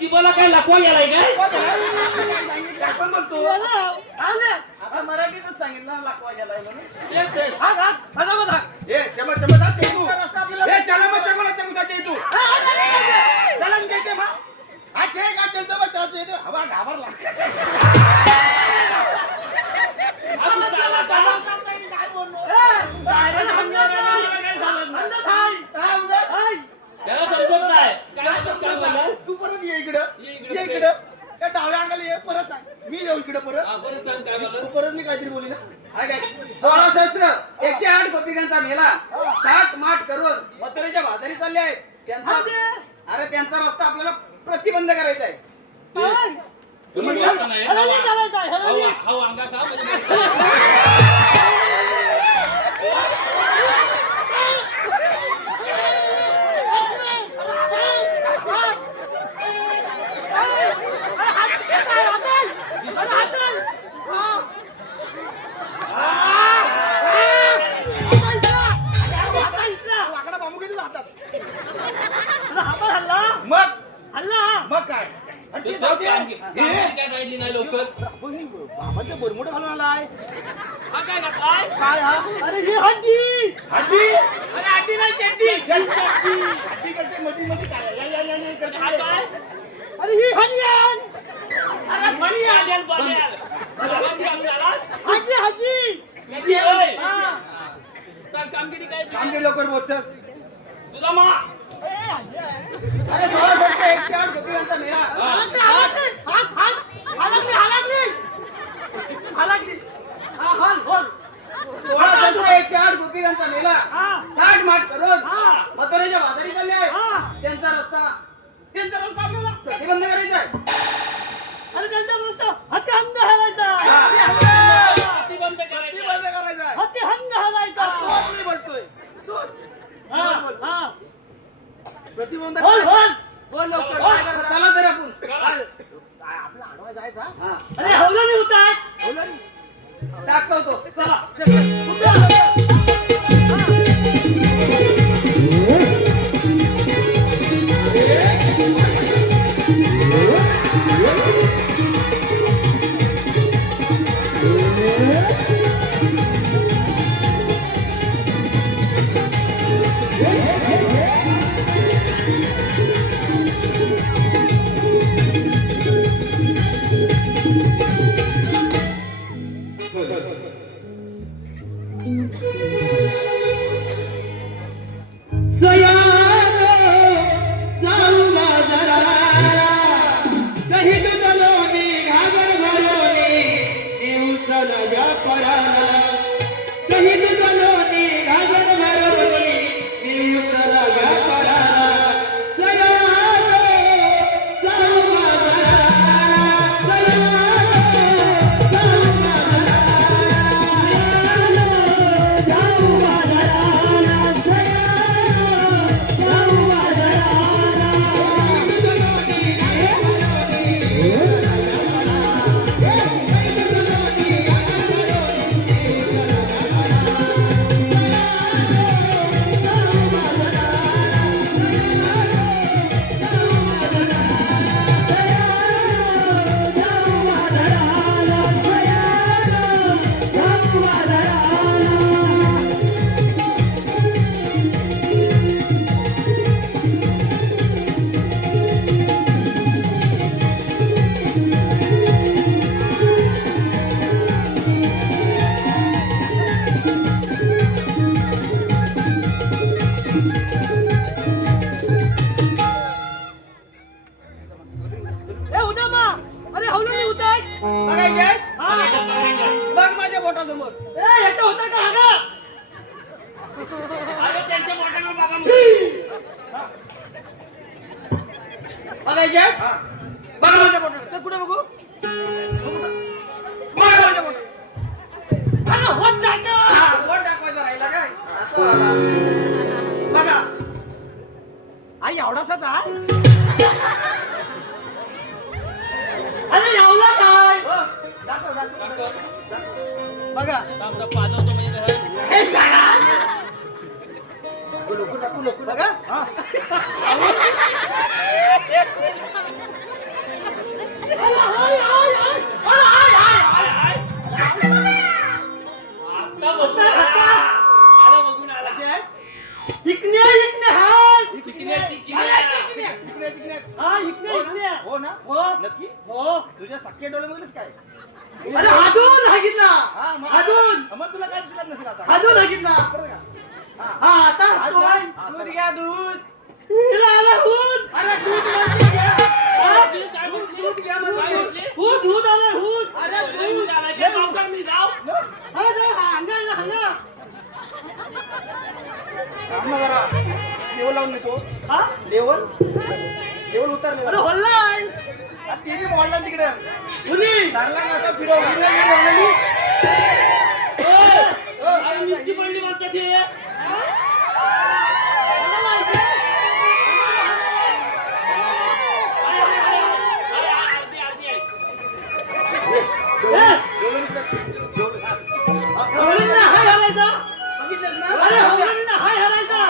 जिबाला काय लकवा गेलाय काय काय पण बोलतो आता मराठीतच सांगितलं ना लाकवा गेलाय म्हणून एक ते. हाक हाक फटाफट हाक ए चमच चमच हाक चेतू ए चला मग चमला चमचा चेतू चला निघते मा हा छे का चलतो बा चलतो येतो हवा घाबरला काय बोललो त्याला समजत नाही काय म्हणतात, काय बोलणार? तू परत ये इकडं ये इकडं. ये इकडं त्या डाव्या अंगाला ये परत सांग मी येऊ इकडं परत हा, परत सांग काय तू बोलणार? परत मी काहीतरी बोली ना हा काय 16,108 गोपिकांचा मेला ताट माट करून मथुरेच्या बाजारी चालले आहेत त्यांचा अरे त्यांचा रस्ता आपल्याला प्रतिबंध करायचा आहे तुम्ही बोलता नाही. हवा अंगा का म्हणजे वाकडा बांबू किती हातात मग काय आणि ते जाऊ दे. काय सांगितली नाही लवकर बाबांचं बरमुडं घालून आलाय हा काय घातलाय काय हा अरे ही हड्डी हड्डी अरे हड्डी नाही चड्डी हड्डी करते मधी मधी काय या करते हा काय अरे ही हनियान अरे हनियान बनेल बनेल बाबांची घालून आलास? हाजी किती होय? हा. सांग कामगिरी काय तुझी? कामगिरी लवकर बोल चल तुझा मा अरे 16,108 गोपिकांचा मेळा हाल 16,108 गोपिकांचा मेला ताट माट करून मथुरेच्या बाजारी चालले आहे त्यांचा रस्ता आपल्याला प्रतिबंध करायचा आहे अरे त्यांचा रस्ता हत्ती हंग हलायचा प्रतिबंध करायचं. करायचा हत्ती हंग हलायचा तोच मी बोलतोय तोच प्रतिबंध बोल लवकर काय करायचं चला तर आपण आपला आडवा जायचा अरे हवलं होतात हवलं दाखवतो चला बघ माझ्या बोटासमोर येतं होतं का हा अरे त्यांच्या बोटाला बघा मग. बघायचे बघ माझ्या बोटात कुठे बघू बघ माझ्या बोटात बोट दाखवायचं राहिला काय बघा आई एवढासाच अरे एवढा काय दाखव बघा पाजवतो म्हणजे जरा. लवकर दाखव लवकर बघा हो नक्की हो तुझ्या सख्या डोळ्यामध्येच काय अरे हातून हागितला हा मग हातून मग तुला काय दिसत नसेल आता हातून हागितला बरं का? हा आता हातून हा, दूध चला. घ्या दूध हिला आला दूध अरे दूध म्हणते घ्या हा? दूध घ्या म्हणते दूध आलं दूध अरे दूध हा जा हंगा हंगा थांब ना जरा लेवल लावून देतो हा लेवल लेवल उतरले अरे होल्लाय ते बी मोडला तिकडे कुणी धरला ना आता फिरव मिरची पडली म्हणतात ते हवलींना हाय हरायचा अरे हवलींना हाय हरायचा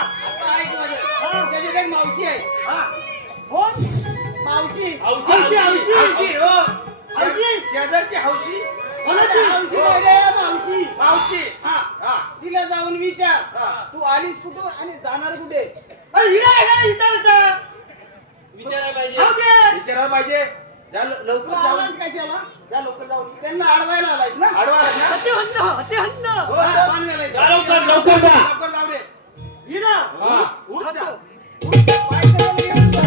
त्याची एक मावशी आहे कोण मावशी हौशी हौशी हौशी, हो. हौशी शेजारची हौशी कोणाची हौशी पाहिजे मावशी मावशी हा तिला जाऊन विचार हा. तू आलीस कुठून आणि जाणार कुठे अरे हिरा हिरा विचारायचं विचारायला पाहिजे जाऊ दे विचारायला पाहिजे जा तू लवकर आलास जाऊन कशाला जा लवकर जाऊन त्यांना अडवायला आलायस ना आडवा आलास ना हत्ती हन्न हत्ती हन्न हो, हा, हो. पाणी घालायचं. जा लवकर लवकर जा लवकर जाऊ दे हिरा हा. उठ जा. पाय सरळ घेऊन जा.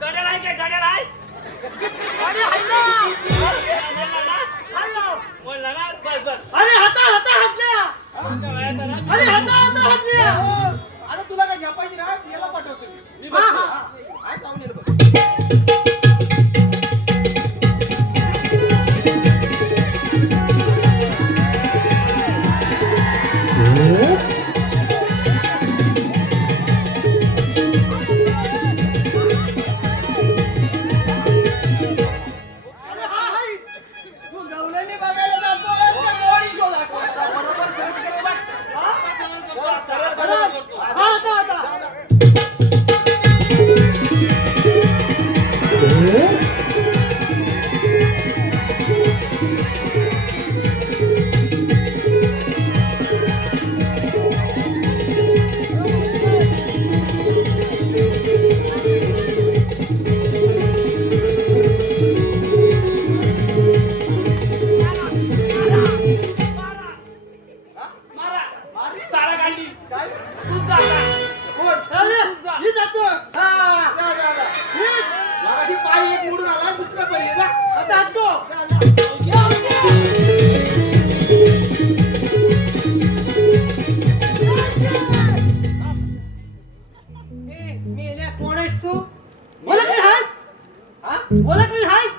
गाड्याला आहे काय गाड्याला आहे अरे हल्ला हल्ला बोलला ना बस बस अरे हाता हाता हातल्या आता वयात आला. अरे हाता हाता हातल्या आता तुला काय झपायची ना याला पाठवतो मी हा हा काय जाऊन ये बघ अरे हा हाय तू गवळणी बघायला जातोय का मोडी शो दाखवायला बरोबर सरळ तिकडे बघ. सरळ सरळ करतो. हा आता आता मारा मारली? तारा काढली काय तूच जा आता. कोण अरे मी जातो हा जा जा जा मगाशी पाय एक मोडून आला दुसरा पाय जा आता जातो जा जा मेल्या कोण आहेस तू ओळखली हायस हा ओळखली हायस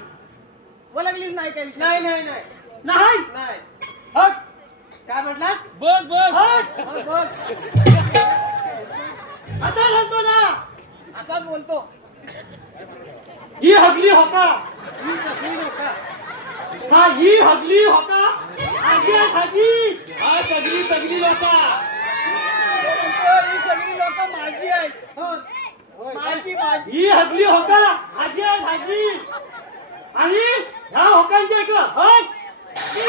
ओळखलीच नाही काही नाही नाही नाही नाही नाही हट काय म्हटलास बघ बघ हट बघ असा बोलतो ना असाच बोलतो ही हगली होका ही सगळी लोक हा ही हगली होका आजी हाजी हा सगळी सगळी लोक तो म्हणतो ही सगळी लोक माझी आहेत माझी माझी ही हगली होका आजी आहे भाजी आणि ह्या होकांच्या इकडं हट ए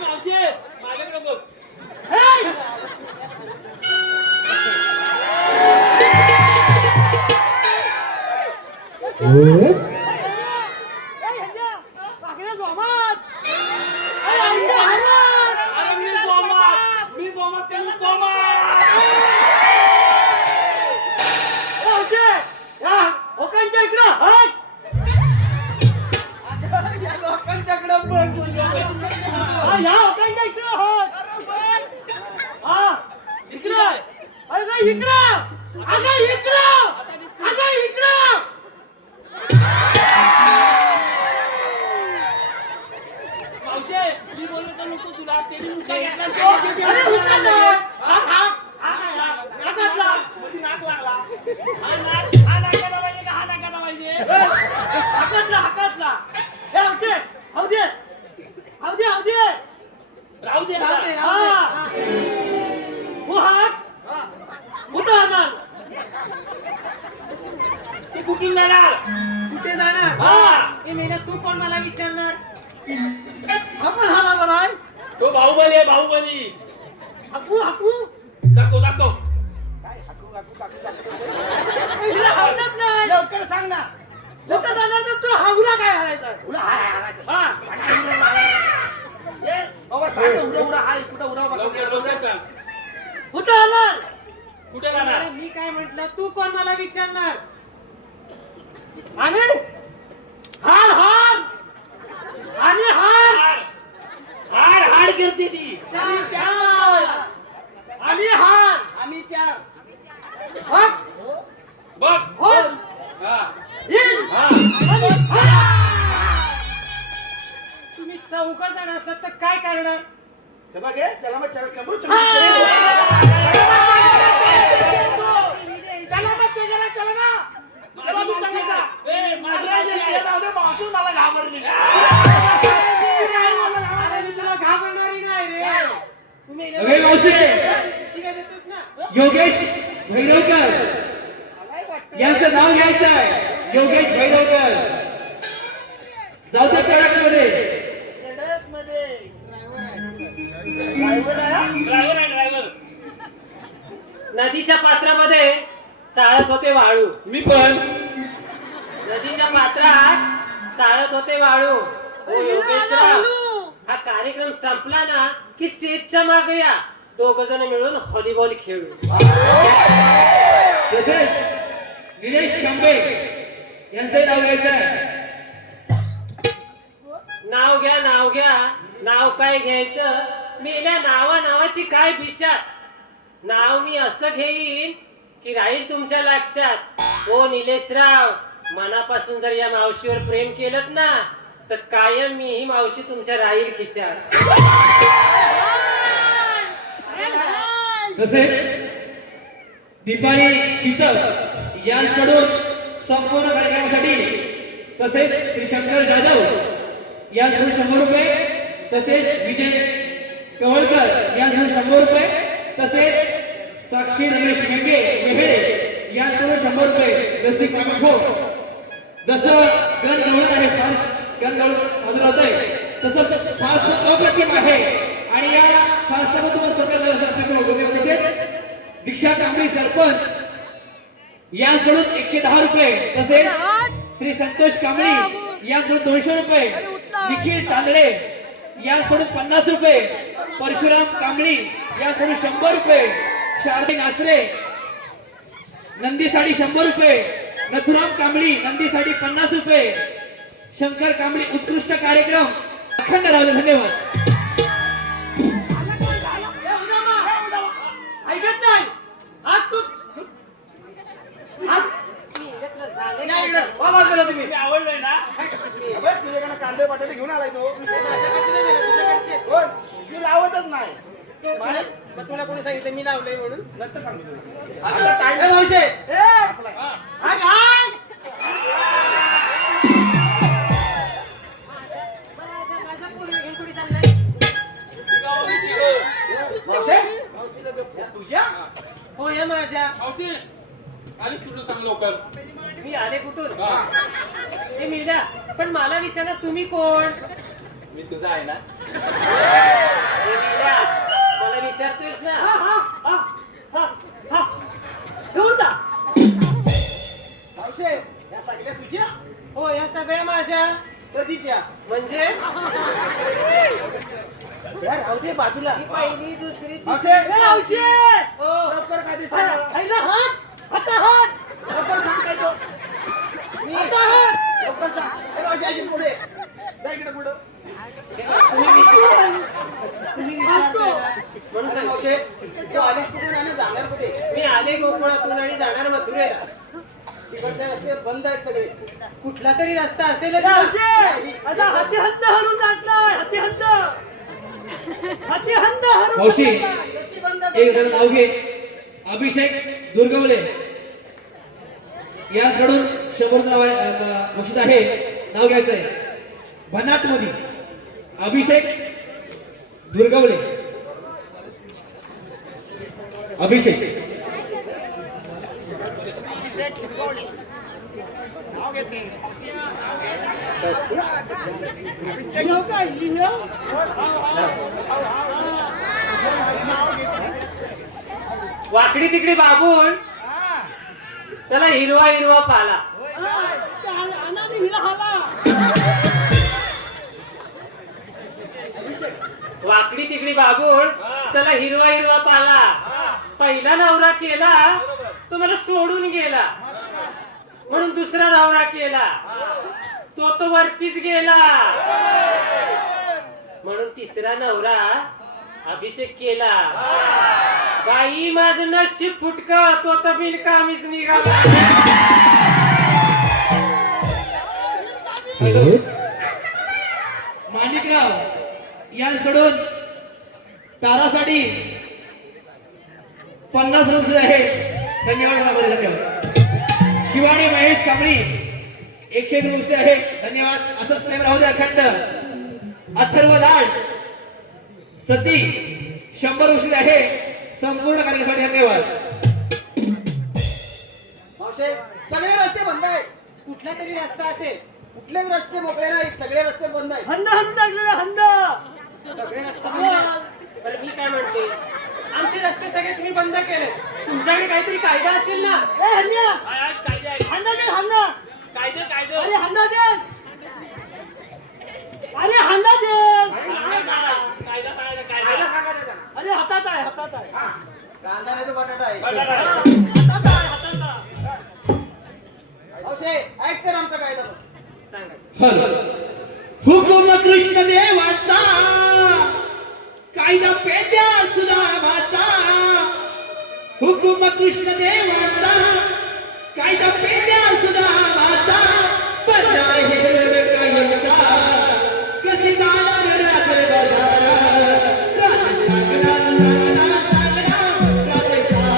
मावशी माझ्याकडे बघ हे! अरे मी जोमात त्यांनी जोमात होकांच्या इकडं हट या लोकांच्याकडं पण हा या होकांच्या इकडं हट हा इकडं अरे काय इकडं अगं इकडं अगं इकडं मावशी मी बोलत नव्हतो तुला त्यांनी मुद्दा घेतला तो अरे हुक्का दे. हाकातला. मध्ये नाक लागला हा नाकाला पाहिजे का हा नाकाला पाहिजे हाकातला. हे हौशे, हौदे. हौदे. राहू दे राहू दे, आता. राहू दे. हो हात कुठं जाणार ते कुठून जाणार? कुठे जाणार हा. हे मेल्या तू कोण मला विचारणार आपण हा बरं आहे तो बाहुबली आहे, बाहुबली. हाकू हाकू दाखव दाखव. हिला हाकत नाही लवकर सांग ना कुठं जाणार तर तुला हागुला काय हालायचं उला हाय हालायचं ये बाबा सांग उडा उडा हाय कुठं उडा लवकर लवकर सांग. कुठं जाणार कुठे जाणार? मी काय म्हंटल तू कोण मला विचारणार आणि हार हार आणि हार हाड हाड हाड करते ती. चार आणि हार आम्ही चार हक बघ. होत हा इन हा. तुम्ही चौघ जण असतात तर काय करणार चला घे चला मग चला कबूल चला तू चांगला ए, माझी मावशी आहे. मला घाबरली अरे मी तुला घाबरणारी नाही रे तुम्ही अगे मावशी शिव्या देतोस ना योगेश भैरवकर यांचं नाव घ्यायचं आहे. योगेश भैरवकर जाऊ दे कडकमध्ये. ड्रायव्हर आहे ड्रायव्हर. नदीच्या पात्रामध्ये चाळत होते वाळू. मी पण नदीच्या पात्रात चाळत होते वाळू. ओ योगेशराव, हा कार्यक्रम संपला ना की स्टेजच्या मागे या, दोघ जण मिळून व्हॉलीबॉल खेळू. तसेच निलेश कांबळे यांचं नाव घ्यायचं आहे. नाव घ्या नाव घ्या, नाव काय घ्यायचं? मेल्या नावाची काय भिशात. नाव मी असं घेईन की राहील तुमच्या लक्षात. ओ निलेशराव, मनापासून जर या मावशीवर प्रेम केलं ना तर कायम मी ही मावशी तुमच्या राहील खिशात. तसेच दीपाली शीतल यांकडून संपूर्ण कार्यक्रमासाठी, तसेच श्री शंकर जाधव यांकडून 100 रुपये, तसेच विजय कवळकर यांकडून 100 रुपये, तसेच साक्षी रमेश गंगे मेहळे यांकडून 100 रुपये. रसिक पाठो जसं गण गवळण आहे, फार गण गवळण साजरा होत आहे, तसंच फार अप्रतिम आहे. आणि या फारसामधून सगळ्या दीक्षा कांबळी सरपंच यांकडून 110 रुपये, तसेच श्री संतोष कांबळी यांकडून 200 रुपये, निखिल तांदळे यांकडून 50 रुपये, परशुराम कांबळी यांकडून 100 रुपये, शारदी नाचरे नंदीसाठी 100 रुपये, नथुराम कांबळी नंदीसाठी 50 रुपये, शंकर कांबळी उत्कृष्ट कार्यक्रम अखंड राहू. धन्यवाद. ऐकत नाही आज तू तुम्ही मी आवडलोय ना. तुझ्याकडे कांदे बटाटे घेऊन आलाय तो होय, मी लावतच नाही. मग तुला कोणी सांगितलं मी लावलंय म्हणून नंतर सांगतो तुला. आता टाइम मावशे हा. आग आग माझ्या पोरीला घेऊन कुठे चाललाय ती गावाला गेलो. मावशे मावशीला तुझ्या हो या माझ्या मावशी आली तुला सांग लवकर. मी आले कुठून हा. हे मिला पण मला विचारा तुम्ही कोण मी तुझा आहे ना. हे मीरा, मला विचारतोयस ना? घेऊन जा मावशे या सगळ्या तुझ्या हो या सगळ्या माझ्या कधीच्या म्हणजे या राहू दे बाजूला. ही पहिली दुसरी मावशे मावशे हो लवकर काय दिसत लवकर सांग. ए, मावशी अशी पुढे जा इकडे पुढं. तुम्ही विचारतोय ना? म्हणून सांग मावशे तू आलीस कुठून आणि जाणार कुठे? मी आले गोकुळातून आणि जाणार मथुरेला. तिकडचे रस्ते बंद आहेत सगळे. कुठला तरी रस्ता असेलच ना? हाती हंत हलून टाकलाय हाती हंत मावशी रस्ते बंद एक जण नाव घे. अभिषेक दुर्गवले यांकडून 100 नाव बक्षीस आहे. नाव घ्यायचंय. बनाट मध्ये अभिषेक दुर्गवले अभिषेक वाकडी तिकडी बाबून त्याला हिरवा हिरवा पाला. वाकडी तिकडी बाबून त्याला हिरवा हिरवा पाला. पहिला नवरा केला तो मला सोडून गेला, म्हणून दुसरा नवरा केला तो वरतीच गेला, म्हणून तिसरा नवरा अभिषेक केला. बाई माझं नशीब फुटक, तो तर बिनकामीच निघाला. माणिकराव यांकडून तारासाठी 50 रुपये आहे. धन्यवाद. धन्यवाद. शिवानी महेश कांबळी 101 रुपये आहे. धन्यवाद. असंच प्रेम राहू दे अखंड. अथर्व लाड सती 100 रुपये आहे. संपूर्ण कार्यक्रमासाठी धन्यवाद. मावशे सगळे रस्ते बंद आहेत. कुठला तरी रस्ता असेल. कुठलेच रस्ते मोकळे नाही, सगळे रस्ते बंद आहेत. हंद हंद टाकलेला हंद. सगळे रस्ते बंद आहेत. बरं मी काय म्हणते, आमचे रस्ते सगळे तुम्ही बंद केले, तुमच्याकडे काहीतरी कायदा असेल ना? ए हंद्या, कायदे आहे. हंदा दे हंद. कायदे अरे हंदा दे. अरे हंदा दे. कायदा सांगायचा कायदा कायदा. सांगा त्याचा. अरे हातात आहे हातात आहे. कांदा नाही तो बटाटा आहे. बटाटा. हातात आहे हातात आहे. मावशे ऐक तर आमचा कायदा बघ. सांगा. हुकुम कृष्ण देवाचा कायदा पेद्या सुदामाचा. हुकुम कृष्ण देवाचा कायदा पेद्या सुदामाचा. पडला हिरवळ कायदा कशी जाणार रात्र बजारा. रात्र चांगला चांगला चांगला रात्र चांगला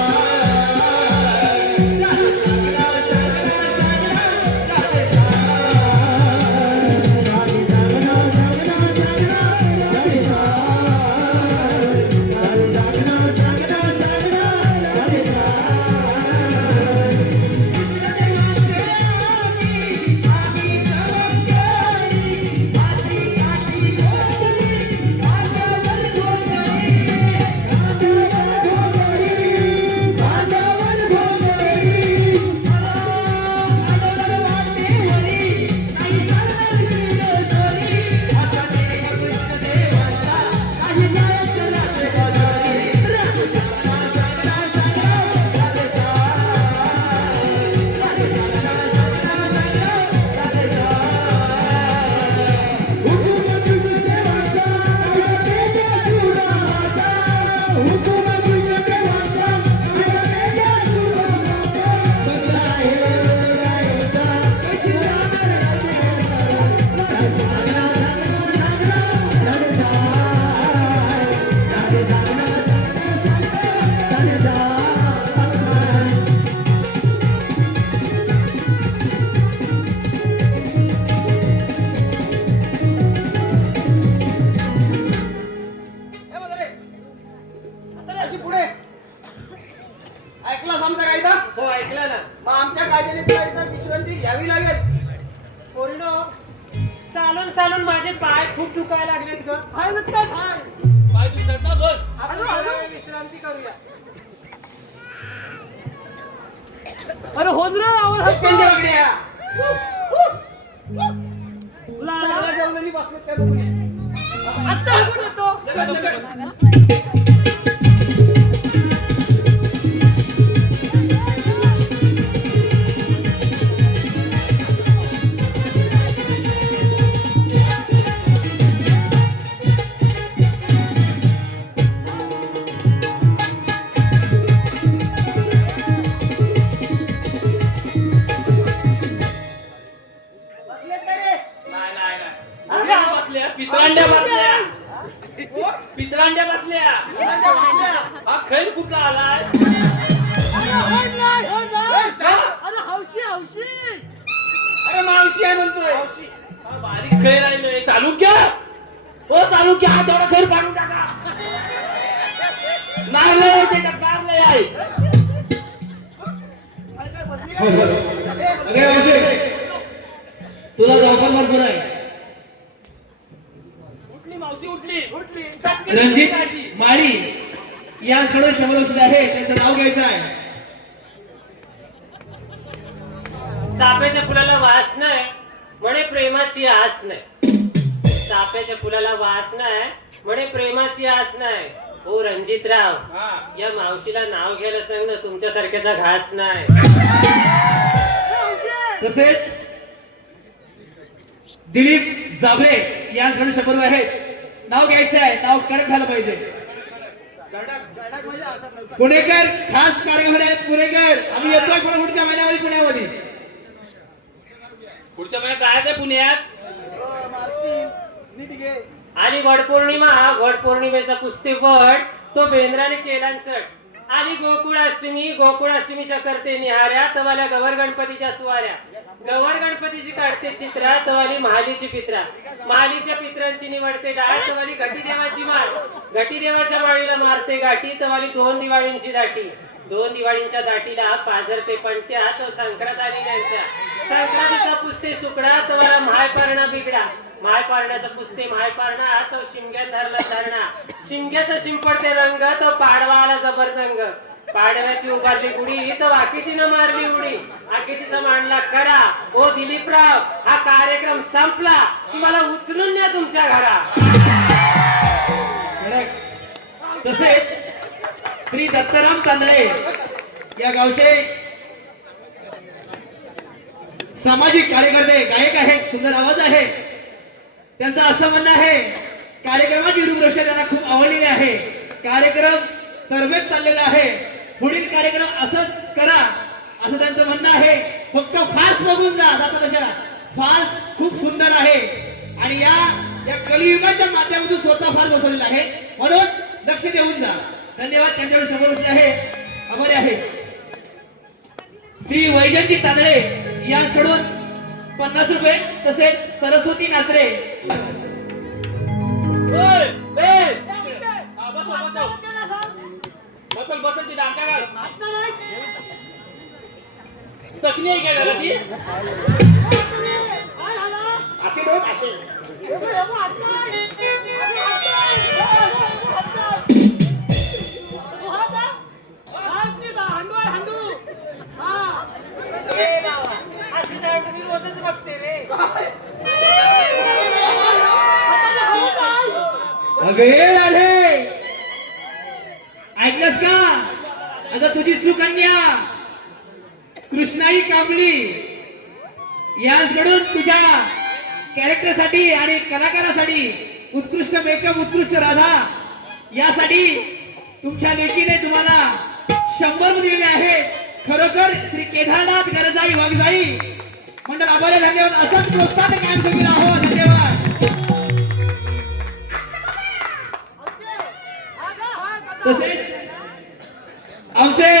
रात्र अशी पुढे ऐकलास आमचा कायदा. हो ऐकलं ना. मग आमच्या कायद्याने तुला इथं विश्रांती घ्यावी लागेल. पोरीनो, चालून चालून माझे पाय खूप दुखायला लागलेत ग. हाय लत्ता हाय. पाय दुखतात ना, बस. आपण हॅलो, हॅलो. थोडा वेळ विश्रांती करूया. अरे होंद्रा आवाज त्यांच्या मागणी आहे. ला ला. सगळ्या जेवणानी बसलेत त्या बघून. आता हाकून येतो. जगत जगत. बसलेत का रे? नाही. बसल्या पितरांड्या बसल्या. पितरांड्या बसल्या. हा खैर कुठला आलाय? अरे होड नाही होड नाही. का? अरे हौशी हौशी. अरे मावशी आहे म्हणतोय. हा बारीक खैर आहे. चालू घ्या. हो चालू लावू की हा तेवढं घर पाडून टाका नाही लय ते काम लय आहे अगे मावशे, तुला जबाबदार भरपूर आहे. उठली मावशी उठली रणजित माळी यांकडे 100 वर्ष आहे. त्याचं नाव घ्यायचं आहे. चाफ्याच्या फुलाला वास नाही म्हणे प्रेमाची आस नाही. चाफ्याच्या फुलाला वास नाही म्हणे प्रेमाची आस नाही. ओ रणजितराव, या मावशीला नाव घ्यायला सांग ना, तुमच्यासारख्याचा घास नाही. तसेच दिलीप जांभळे यांकडे 100 आहेत. नाव घ्यायचं आहे. नाव कडक झालं पाहिजे. गडक म्हणजे असं नसतं. पुणेकर खास कार्यक्रम आहेत. पुणेकर आम्ही येतोय पुढच्या महिन्यामध्ये पुण्यामध्ये. पुढच्या महिन्यात जायचंय पुण्यात. मारती नीट घे. आणि वडपौर्णिमेचा कुस्ती वड तो बेंद्राने केला चट. आणि गोकुळाष्टमीच्या करते निहाऱ्या तवाल्या गवर गणपतीच्या सुवाऱ्या. गवर गणपतीची काढते चित्रा तवाली महालीची पित्रा. महालीच्या पित्रांची निवडते डाळ तवाली घटी देवाची माळ. घटी देवाच्या माळीला मारते गाठी तवाली 2 दिवाळींची दाटी. 2 दिवाळींच्या दाटीला पाझरते पणत्या तो संक्रांत आली त्यांच्या. संक्रांतीचा पुसते सुकडा तवाला म्हाय पारणा बिगडा. म्हाय पारण्याचा पुसते म्हाय पारणा तो शिमग्यात धरला धरणा. शिमग्याचा शिंपडते रंग तो पाडवा आला जबरदंग. पाडव्याची उभारली गुढी तर वाकिटीनं मारली उडी. आकिटीचा मांडला करा. ओ दिलीपराव, हा कार्यक्रम संपला की मला उचलून न्या तुमच्या घरा. तसेच श्री दत्ताराम तांदळे या गावचे सामाजिक कार्यकर्ते गायक आहेत. सुंदर आवाज आहे त्यांचं. असं म्हणणं आहे कार्यक्रमाची रूपरेषा त्यांना खूप आवडलेली आहे. कार्यक्रम सर्वेच चाललेला आहे. पुढील कार्यक्रम असंच करा असं त्यांचं म्हणणं आहे. फक्त फास्ट बघून जा. जाता तशा फास्ट खूप सुंदर आहे आणि या कलियुगाच्या माध्यमातून स्वतः फार बसवलेला आहे. म्हणून लक्ष देऊन जा. धन्यवाद. त्यांच्याकडे 100 वर्ष आहे. आभारी आहे. श्री वैजंती तांदळे यांकडून 50 रुपये. तसेच सरस्वती नाचरे बसल ती डांका घाल. चटणी आहे काय घाला ती असे लोक असे. अगे आले ऐकलंस का? अगं तुझी सुकन्या कृष्णाई कांबली यांकडून तुझ्या कॅरेक्टरसाठी आणि कलाकारासाठी उत्कृष्ट मेकअप, उत्कृष्ट राधा यासाठी तुमच्या लेकीने तुम्हाला 100 दिलेले आहेत. खरोखर श्री केदारनाथ गरजाई वागजाई मंडळ आभारी. धन्यवाद. असंच प्रोत्साहन कायम करीत राहो. धन्यवाद. तसेच आमचे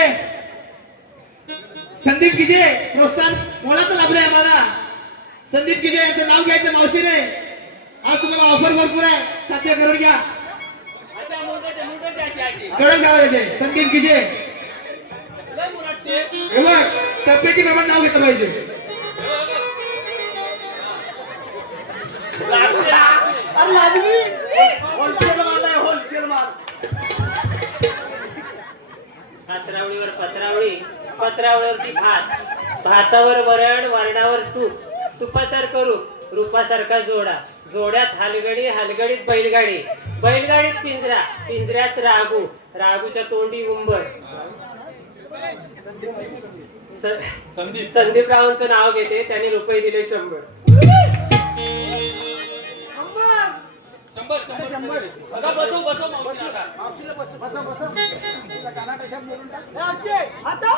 संदीप गिजे प्रोत्साहन मोलाचं लाभले आम्हाला. संदीप गिजे यांचं नाव घ्यायचं मावशीने. आज तुम्हाला ऑफर भरपूर आहे. साध्य करून घ्या. अशा मुंडे अशी कडक घ्यावे. संदीप गिजे लय मुराटते. हे बघ तब्येती प्रमाण नाव घेतलं पाहिजे. अरे लागली. होलसेल माल आहे. होलसेल माल. पत्रावळीवर पत्रावळी, पत्रावळीवरती भात, भातावर वरण, वरणावर तूप, तुपासार करू रूपासारखा जोडा, जोड्यात हलगडी, हलगडीत बैलगाडी, बैलगाडीत पिंजरा, पिंजऱ्यात रागू, रागूच्या तोंडी उंबर. संदीपरावांचं नाव घेते. त्यांनी रुपये दिले 100. 100. बघा बसव मावशी आता. मावशीला बसा. कानाटा शब्द बोलून टाक. आता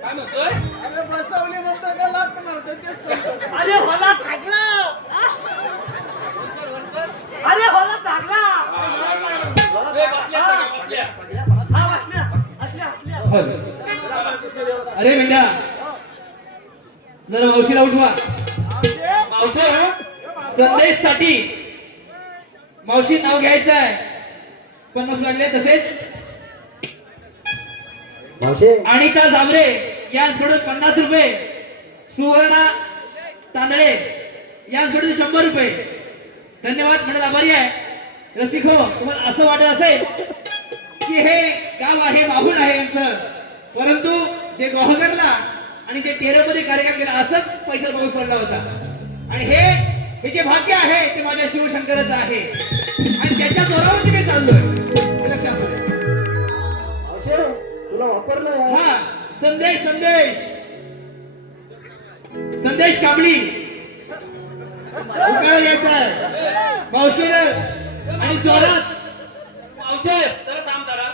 काय म्हणतोय? अरे बसवली म्हणतो का लात मारतो तेच समजत नाही. अरे होला अरे मेंढा जरा मावशीला उठवा. मावशे संदेश साठी मावशी नाव घ्यायचं आहे. 50 लागले. तसेच अनिता जांभरे यांकडून 50 रुपये. सुवर्णा तांदळे यांकडून 100 रुपये. धन्यवाद म्हणत आभारी आहे. रसिक हो, तुम्हाला असं वाटत असेल की हे गाव आहे माहूल आहे यांचं, परंतु जे गोहगरला आणि जे टेरमध्ये कार्यक्रम केला असंच पैसा पाऊस पडला होता. आणि हे जे भाग्य आहे ते माझ्या शिवशंकराचं आहे आणि त्याच्या जोरावरती मी चाललोय. हे लक्षात असू दे. तुला वापरलं हा संदेश संदेश संदेश कांबळी उकाळ यायचा आहे मावशीनं आणि जोरात. मावशे जरा थांब जरा.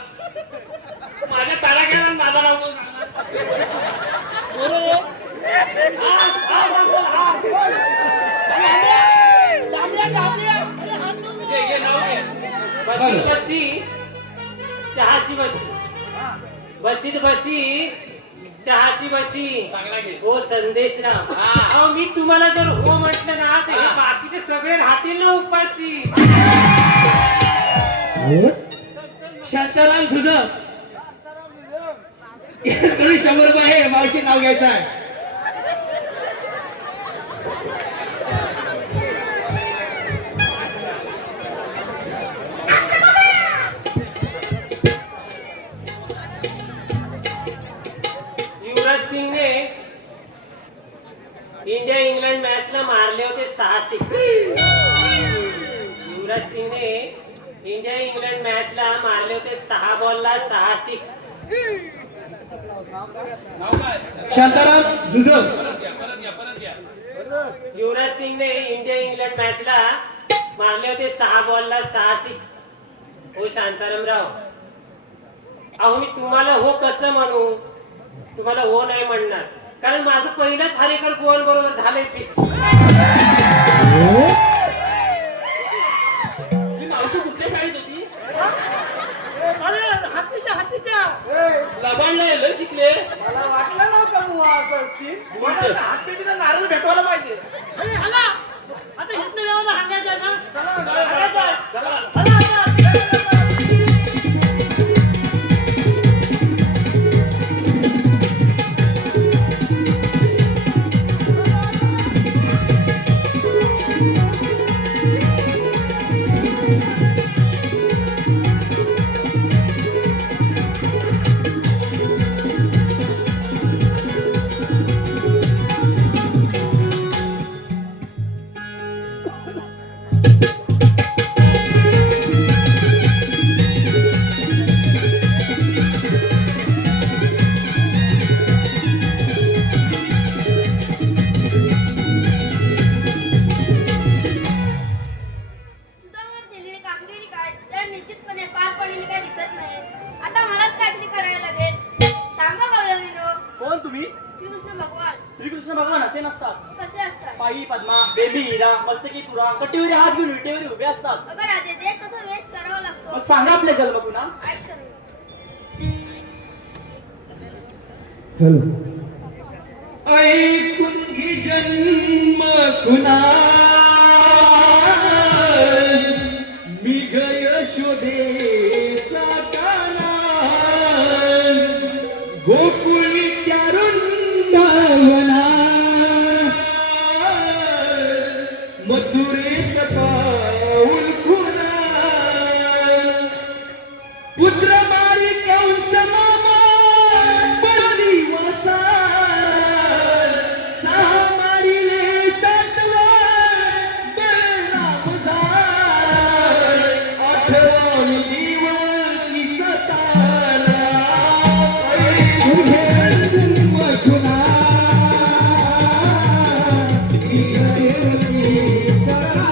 माझ्या तारा घ्या माझा लावतो. बरोबर. घे, लावून घे. बशी बशी चहाची बशी. बशीत बशी चहाची बशी. चांगला घे. हो संदेशराव. अहो मी तुम्हाला जर हो म्हटलं ना तर हे बाकीचे सगळे राहतील ना उपाशी. शांताराम तुझं याकडून 100 रुपये आहे. मावशी नाव घ्यायचं आहे. युवराज सिंगने इंडिया इंग्लंड मॅचला मारले होते 6 6. युवराज सिंगने इंडिया इंग्लंड मॅचला मारले होते 6 बॉलला 6 6. नाव काय? शांताराम तुझं परत घ्या. युवराज सिंगने इंडिया इंग्लंड मॅचला मारले होते 6 बॉलला 6 6. हो शांतारामराव, अहो मी तुम्हाला हो कसं म्हणू. तुम्हाला हो नाही म्हणणार कारण माझं पहिलंच हरेकर गोल बरोबर झालंय फिक्स. ही मावशी कुठल्या शाळेत होती? हातीच्या लबाडले लय शिकले. मला वाटलं नव्हतं बुवा असं असतील. मला हातपेटीचा नारळ भेटवायला पाहिजे. आता हितनं देवाला सांगायचं ना. चला सुधावर दिलेली कामगिरी काय तर निश्चितपणे पार पडलेली काय दिसत नाही. आता मलाच काहीतरी करायला लागेल. थांबा गवळणीनो. कोण तुम्ही? श्रीकृष्ण भगवान श्रीकृष्ण भगवान असे नसतात. कसे असतात? पायी पद्मा, बेबी हिरा, मस्तकी तुरा, कटीवरी हात घेऊन विटेवरी उभे असतात. अगं राधे देश असा वेश करावा मग लागतो. सांगा आपल्या जन्म पुन्हा. ऐक सर्व. ऐकून घे जन्म खुना मी यशोदेचा काना गोकुळी त्या वृंदावना मथुरेत पाऊल खुना पुत्र मारी कंस मामा बसली वसा सहा मारिले तत्वा बळराम झाला आठवण दिवस तारा तुझे जन्म खुना मी देवती करा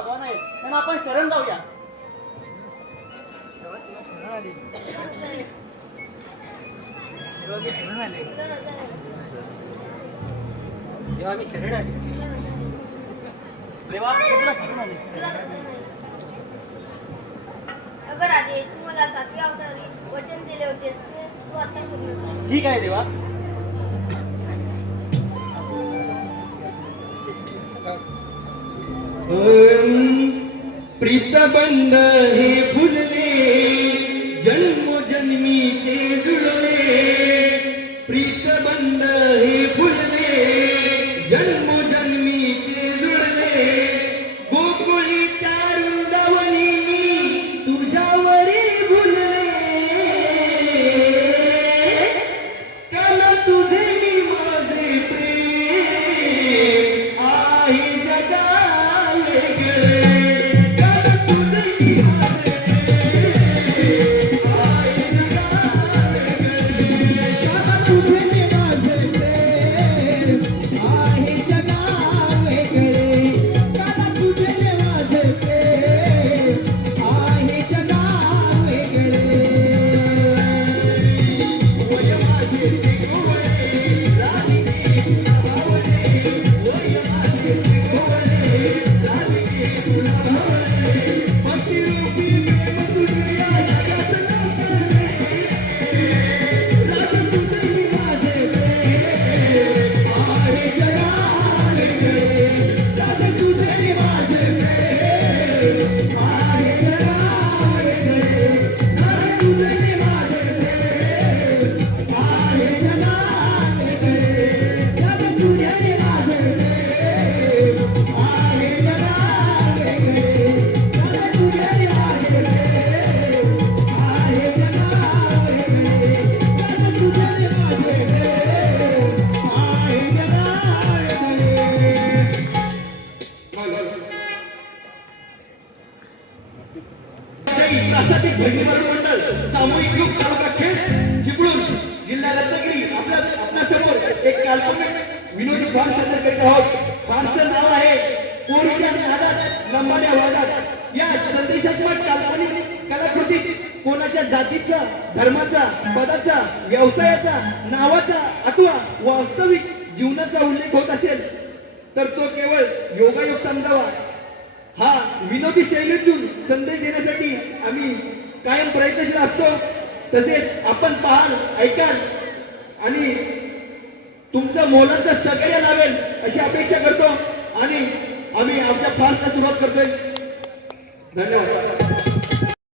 भगवान आहेत त्यांना आपण शरण जाऊया. जेव्हा मी शरण आले देवा तुला शरण आले. अगं राधे, तू मला 7व्या अवतारी वचन दिले होतेस ते तू आता पूर्ण कर. ठीक आहे देवा. प्रीतबंध हे फुलले जन्मोजन्मीचे जुळले. प्रीतबंध हे फुलले जन्मोजन्मीचे जुळले. गोकुळीच्या वृंदावनी मी तुझ्यावरी भुलले. काल तुझे मी माझे प्रेम आहे जगा वेगळे. प्रासादिक भजनीवर मंडळ सामूहिक ग्रुप तालुका खेड चिपळूण जिल्हा रत्नागिरी आपल्या समोर एक काल्पनिक विनोदी फार सादर करीत आहोत. फारचं नाव आहे पोरीच्या नादात लंबाड्या वादात. या संदेशात्मक काल्पनिक कलाकृतीत कोणाच्या जातीचा, धर्माचा, पदाचा, व्यवसायाचा, नावाचा अथवा वास्तविक जीवनाचा उल्लेख होत असेल तर तो केवळ योगायोग समजावा. हा विनोदी शैलीतून संदेश देण्यासाठी आम्ही कायम प्रयत्नशील असतो. तसेच आपण पाहाल, ऐकाल आणि तुमचं मोलाचं सहकार्य लावेल अशी अपेक्षा करतो आणि आम्ही आमच्या फासला सुरुवात करतोय. धन्यवाद.